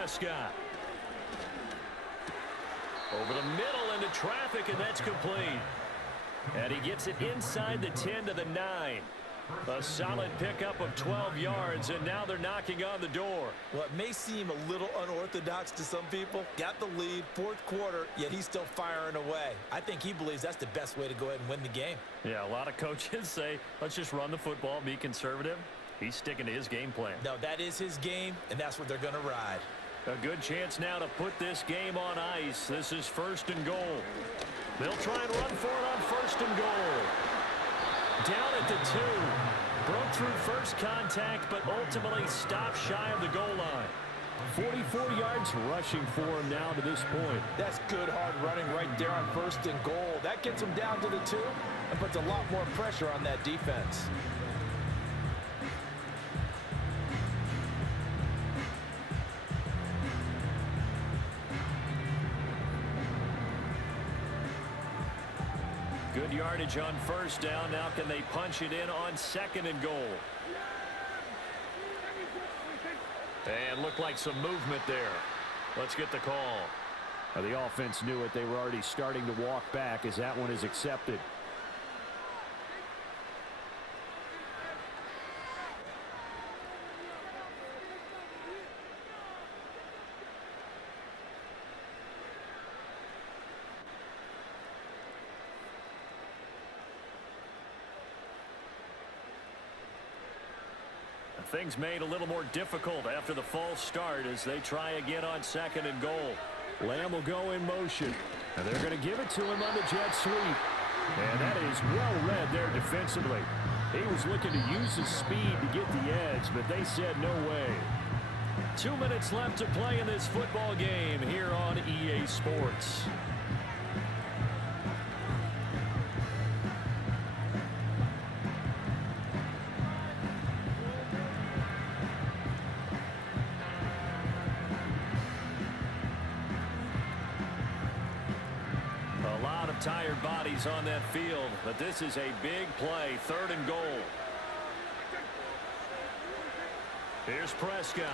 Prescott. Over the middle into traffic, and that's complete. And he gets it inside the 10 to the 9. A solid pickup of 12 yards, and now they're knocking on the door. Well, it may seem a little unorthodox to some people. Got the lead, fourth quarter, yet he's still firing away. I think he believes that's the best way to go ahead and win the game. Yeah, a lot of coaches say, let's just run the football, be conservative. He's sticking to his game plan. No, that is his game, and that's what they're going to ride. A good chance now to put this game on ice. This is 1st and goal. They'll try and run for it on 1st and goal. Down at the 2. Broke through first contact, but ultimately stopped shy of the goal line. 44 yards rushing for him now to this point. That's good hard running right there on 1st and goal. That gets him down to the 2 and puts a lot more pressure on that defense. Good yardage on 1st down. Now can they punch it in on 2nd and goal? And looked like some movement there. Let's get the call. The offense knew it. They were already starting to walk back as that one is accepted. Things made a little more difficult after the false start as they try again on 2nd and goal. Lamb will go in motion. And they're going to give it to him on the jet sweep. And that is well read there defensively. He was looking to use his speed to get the edge, but they said no way. 2 minutes left to play in this football game here on EA Sports. Tired bodies on that field, but this is a big play. 3rd and goal. Here's Prescott.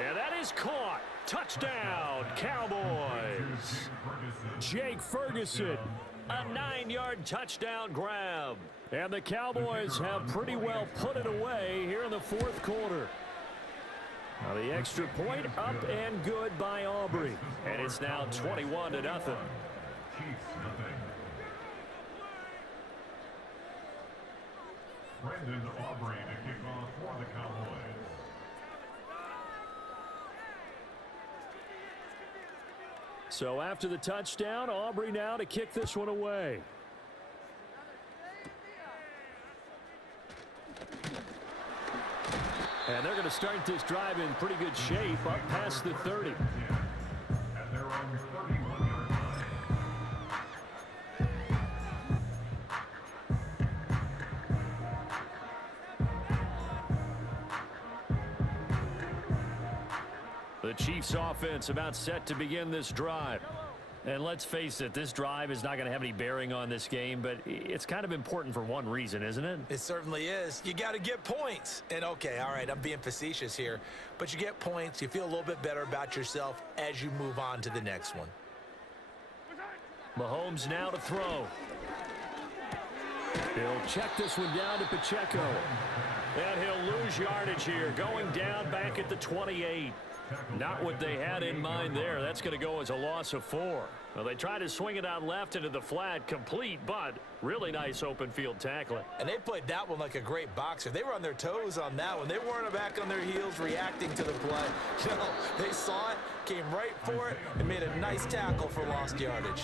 And that is caught. Touchdown, Cowboys. Jake Ferguson. A 9-yard touchdown grab. And the Cowboys have pretty well put it away here in the 4th quarter. Now the extra point up and good by Aubrey. And it's now 21-0. Brandon Aubrey to kick off for the Cowboys. So after the touchdown, Aubrey now to kick this one away. And they're going to start this drive in pretty good shape up past the 30. And they're on 31-yard line. The Chiefs offense about set to begin this drive. And let's face it, this drive is not going to have any bearing on this game, but it's kind of important for one reason, isn't it? It certainly is. You got to get points. And okay, all right, I'm being facetious here, but you get points, you feel a little bit better about yourself as you move on to the next one. Mahomes now to throw. He'll check this one down to Pacheco. And he'll lose yardage here, going down back at the 28. Not what they had in mind there. That's going to go as a loss of 4. Well, they tried to swing it out left into the flat, complete, but really nice open field tackling. And they played that one like a great boxer. They were on their toes on that one. They weren't back on their heels reacting to the play. No, they saw it, came right for it, and made a nice tackle for lost yardage.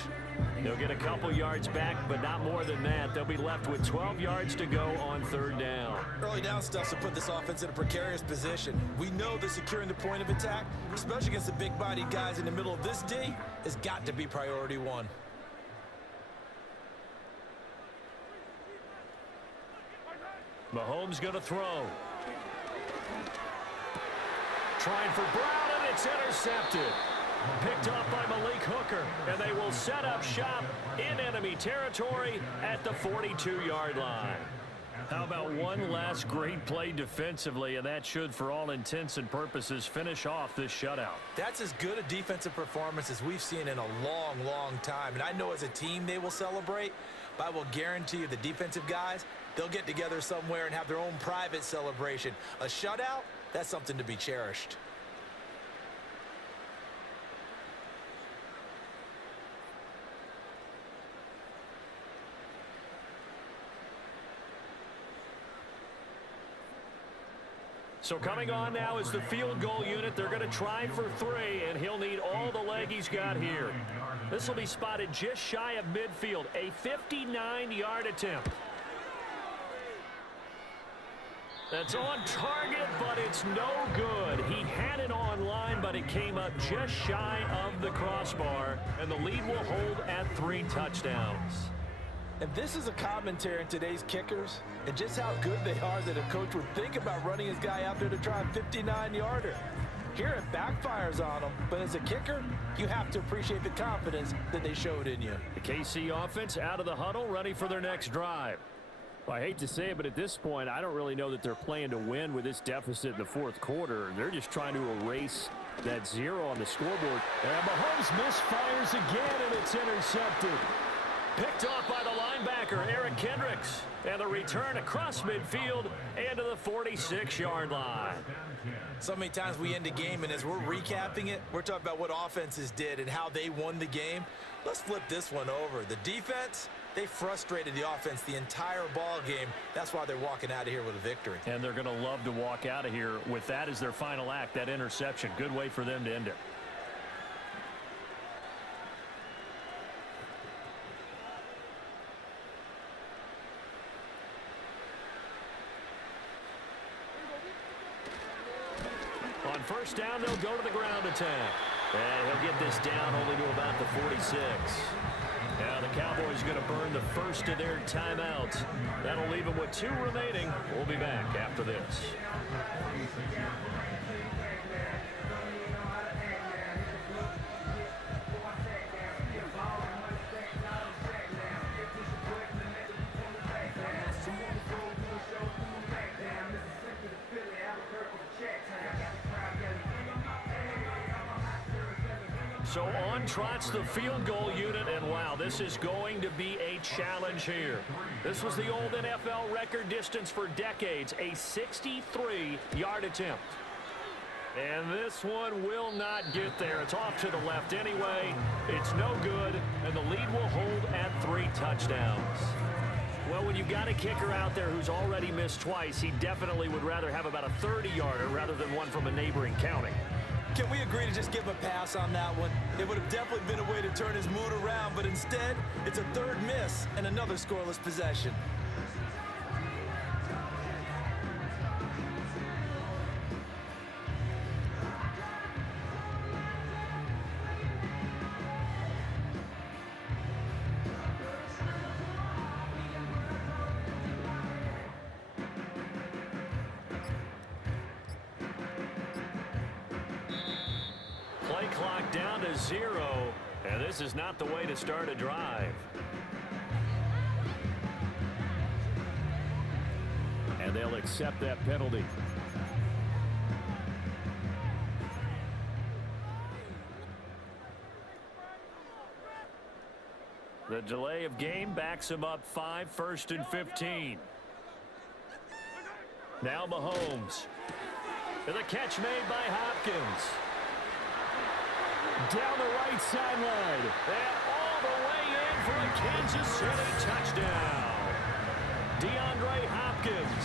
They'll get a couple yards back, but not more than that. They'll be left with 12 yards to go on 3rd down. Early down stuff to put this offense in a precarious position. We know that securing the point of attack, especially against the big-bodied guys in the middle of this D, has got to be priority 1. Mahomes going to throw. Trying for Brown, and it's intercepted. Picked off by Malik Hooker, and they will set up shop in enemy territory at the 42-yard line. How about one last great play defensively, and that should, for all intents and purposes, finish off this shutout. That's as good a defensive performance as we've seen in a long, long time. And I know as a team they will celebrate, but I will guarantee you the defensive guys, they'll get together somewhere and have their own private celebration. A shutout, that's something to be cherished. So coming on now is the field goal unit. They're going to try for 3, and he'll need all the leg he's got here. This will be spotted just shy of midfield, a 59-yard attempt. That's on target, but it's no good. He had it on line, but it came up just shy of the crossbar, and the lead will hold at 3 touchdowns. And this is a commentary on today's kickers and just how good they are that a coach would think about running his guy out there to try a 59-yarder. Here it backfires on him, but as a kicker, you have to appreciate the confidence that they showed in you. The KC offense out of the huddle, ready for their next drive. Well, I hate to say it, but at this point, I don't really know that they're playing to win with this deficit in the fourth quarter. They're just trying to erase that 0 on the scoreboard. And Mahomes misfires again, and it's intercepted. Picked off by the linebacker, Eric Kendricks. And the return across midfield and to the 46-yard line. So many times we end a game, and as we're recapping it, we're talking about what offenses did and how they won the game. Let's flip this one over. The defense, they frustrated the offense the entire ball game. That's why they're walking out of here with a victory. And they're going to love to walk out of here with that as their final act, that interception. Good way for them to end it. On first down, they'll go to the ground attack. And he'll get this down only to about the 46. Now the Cowboys going to burn the first of their timeouts. That'll leave them with 2 remaining. We'll be back after this. So on trots the field goal unit, and wow, this is going to be a challenge here. This was the old NFL record distance for decades, a 63-yard attempt. And this one will not get there. It's off to the left anyway. It's no good, and the lead will hold at 3 touchdowns. Well, when you've got a kicker out there who's already missed twice, he definitely would rather have about a 30-yarder rather than one from a neighboring county. Can we agree to just give him a pass on that one? It would have definitely been a way to turn his mood around, but instead, it's a 3rd miss and another scoreless possession. Play clock down to 0, and this is not the way to start a drive. And they'll accept that penalty. The delay of game backs him up 5, 1st and 15. Now Mahomes. And the catch made by Hopkins. Down the right sideline. And all the way in for a Kansas City touchdown. DeAndre Hopkins,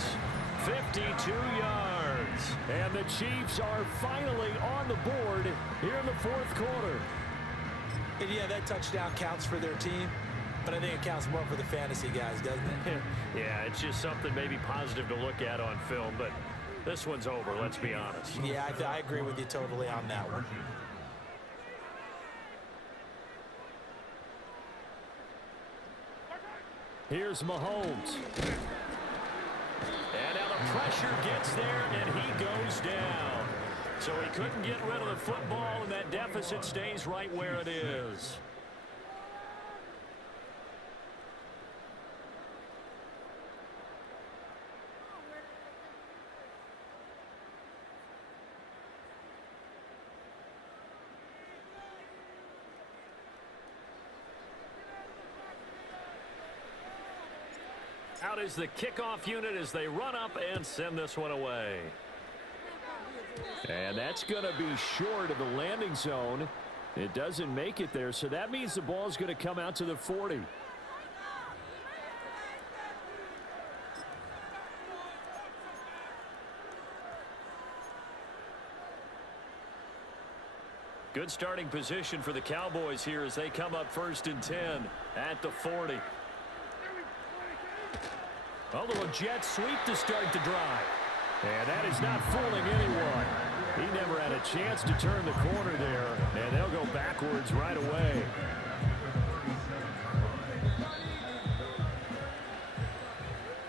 52 yards. And the Chiefs are finally on the board here in the 4th quarter. And yeah, that touchdown counts for their team, but I think it counts more for the fantasy guys, doesn't it? Yeah, it's just something maybe positive to look at on film, but this one's over, let's be honest. Yeah, I agree with you totally on that one. Here's Mahomes. And now the pressure gets there, and he goes down. So he couldn't get rid of the football, and that deficit stays right where it is. Out is the kickoff unit as they run up and send this one away. And that's going to be short of the landing zone. It doesn't make it there, so that means the ball's going to come out to the 40. Good starting position for the Cowboys here as they come up 1st and 10 at the 40. A little jet sweep to start the drive. And that is not fooling anyone. He never had a chance to turn the corner there, and they'll go backwards right away.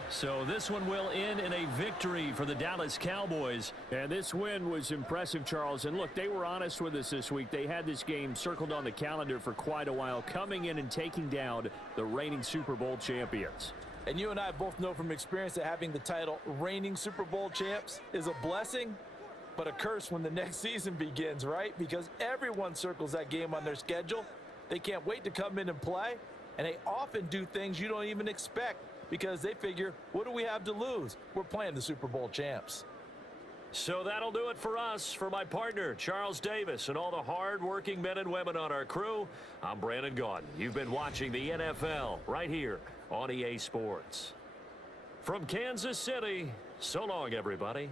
So this one will end in a victory for the Dallas Cowboys. And this win was impressive, Charles. And look, they were honest with us this week. They had this game circled on the calendar for quite a while, coming in and taking down the reigning Super Bowl champions. And you and I both know from experience that having the title reigning Super Bowl champs is a blessing, but a curse when the next season begins, right? Because everyone circles that game on their schedule. They can't wait to come in and play, and they often do things you don't even expect because they figure, what do we have to lose? We're playing the Super Bowl champs. So that'll do it for us. For my partner, Charles Davis, and all the hard-working men and women on our crew, I'm Brandon Gaudin. You've been watching the NFL right here on EA Sports. From Kansas City, so long, everybody.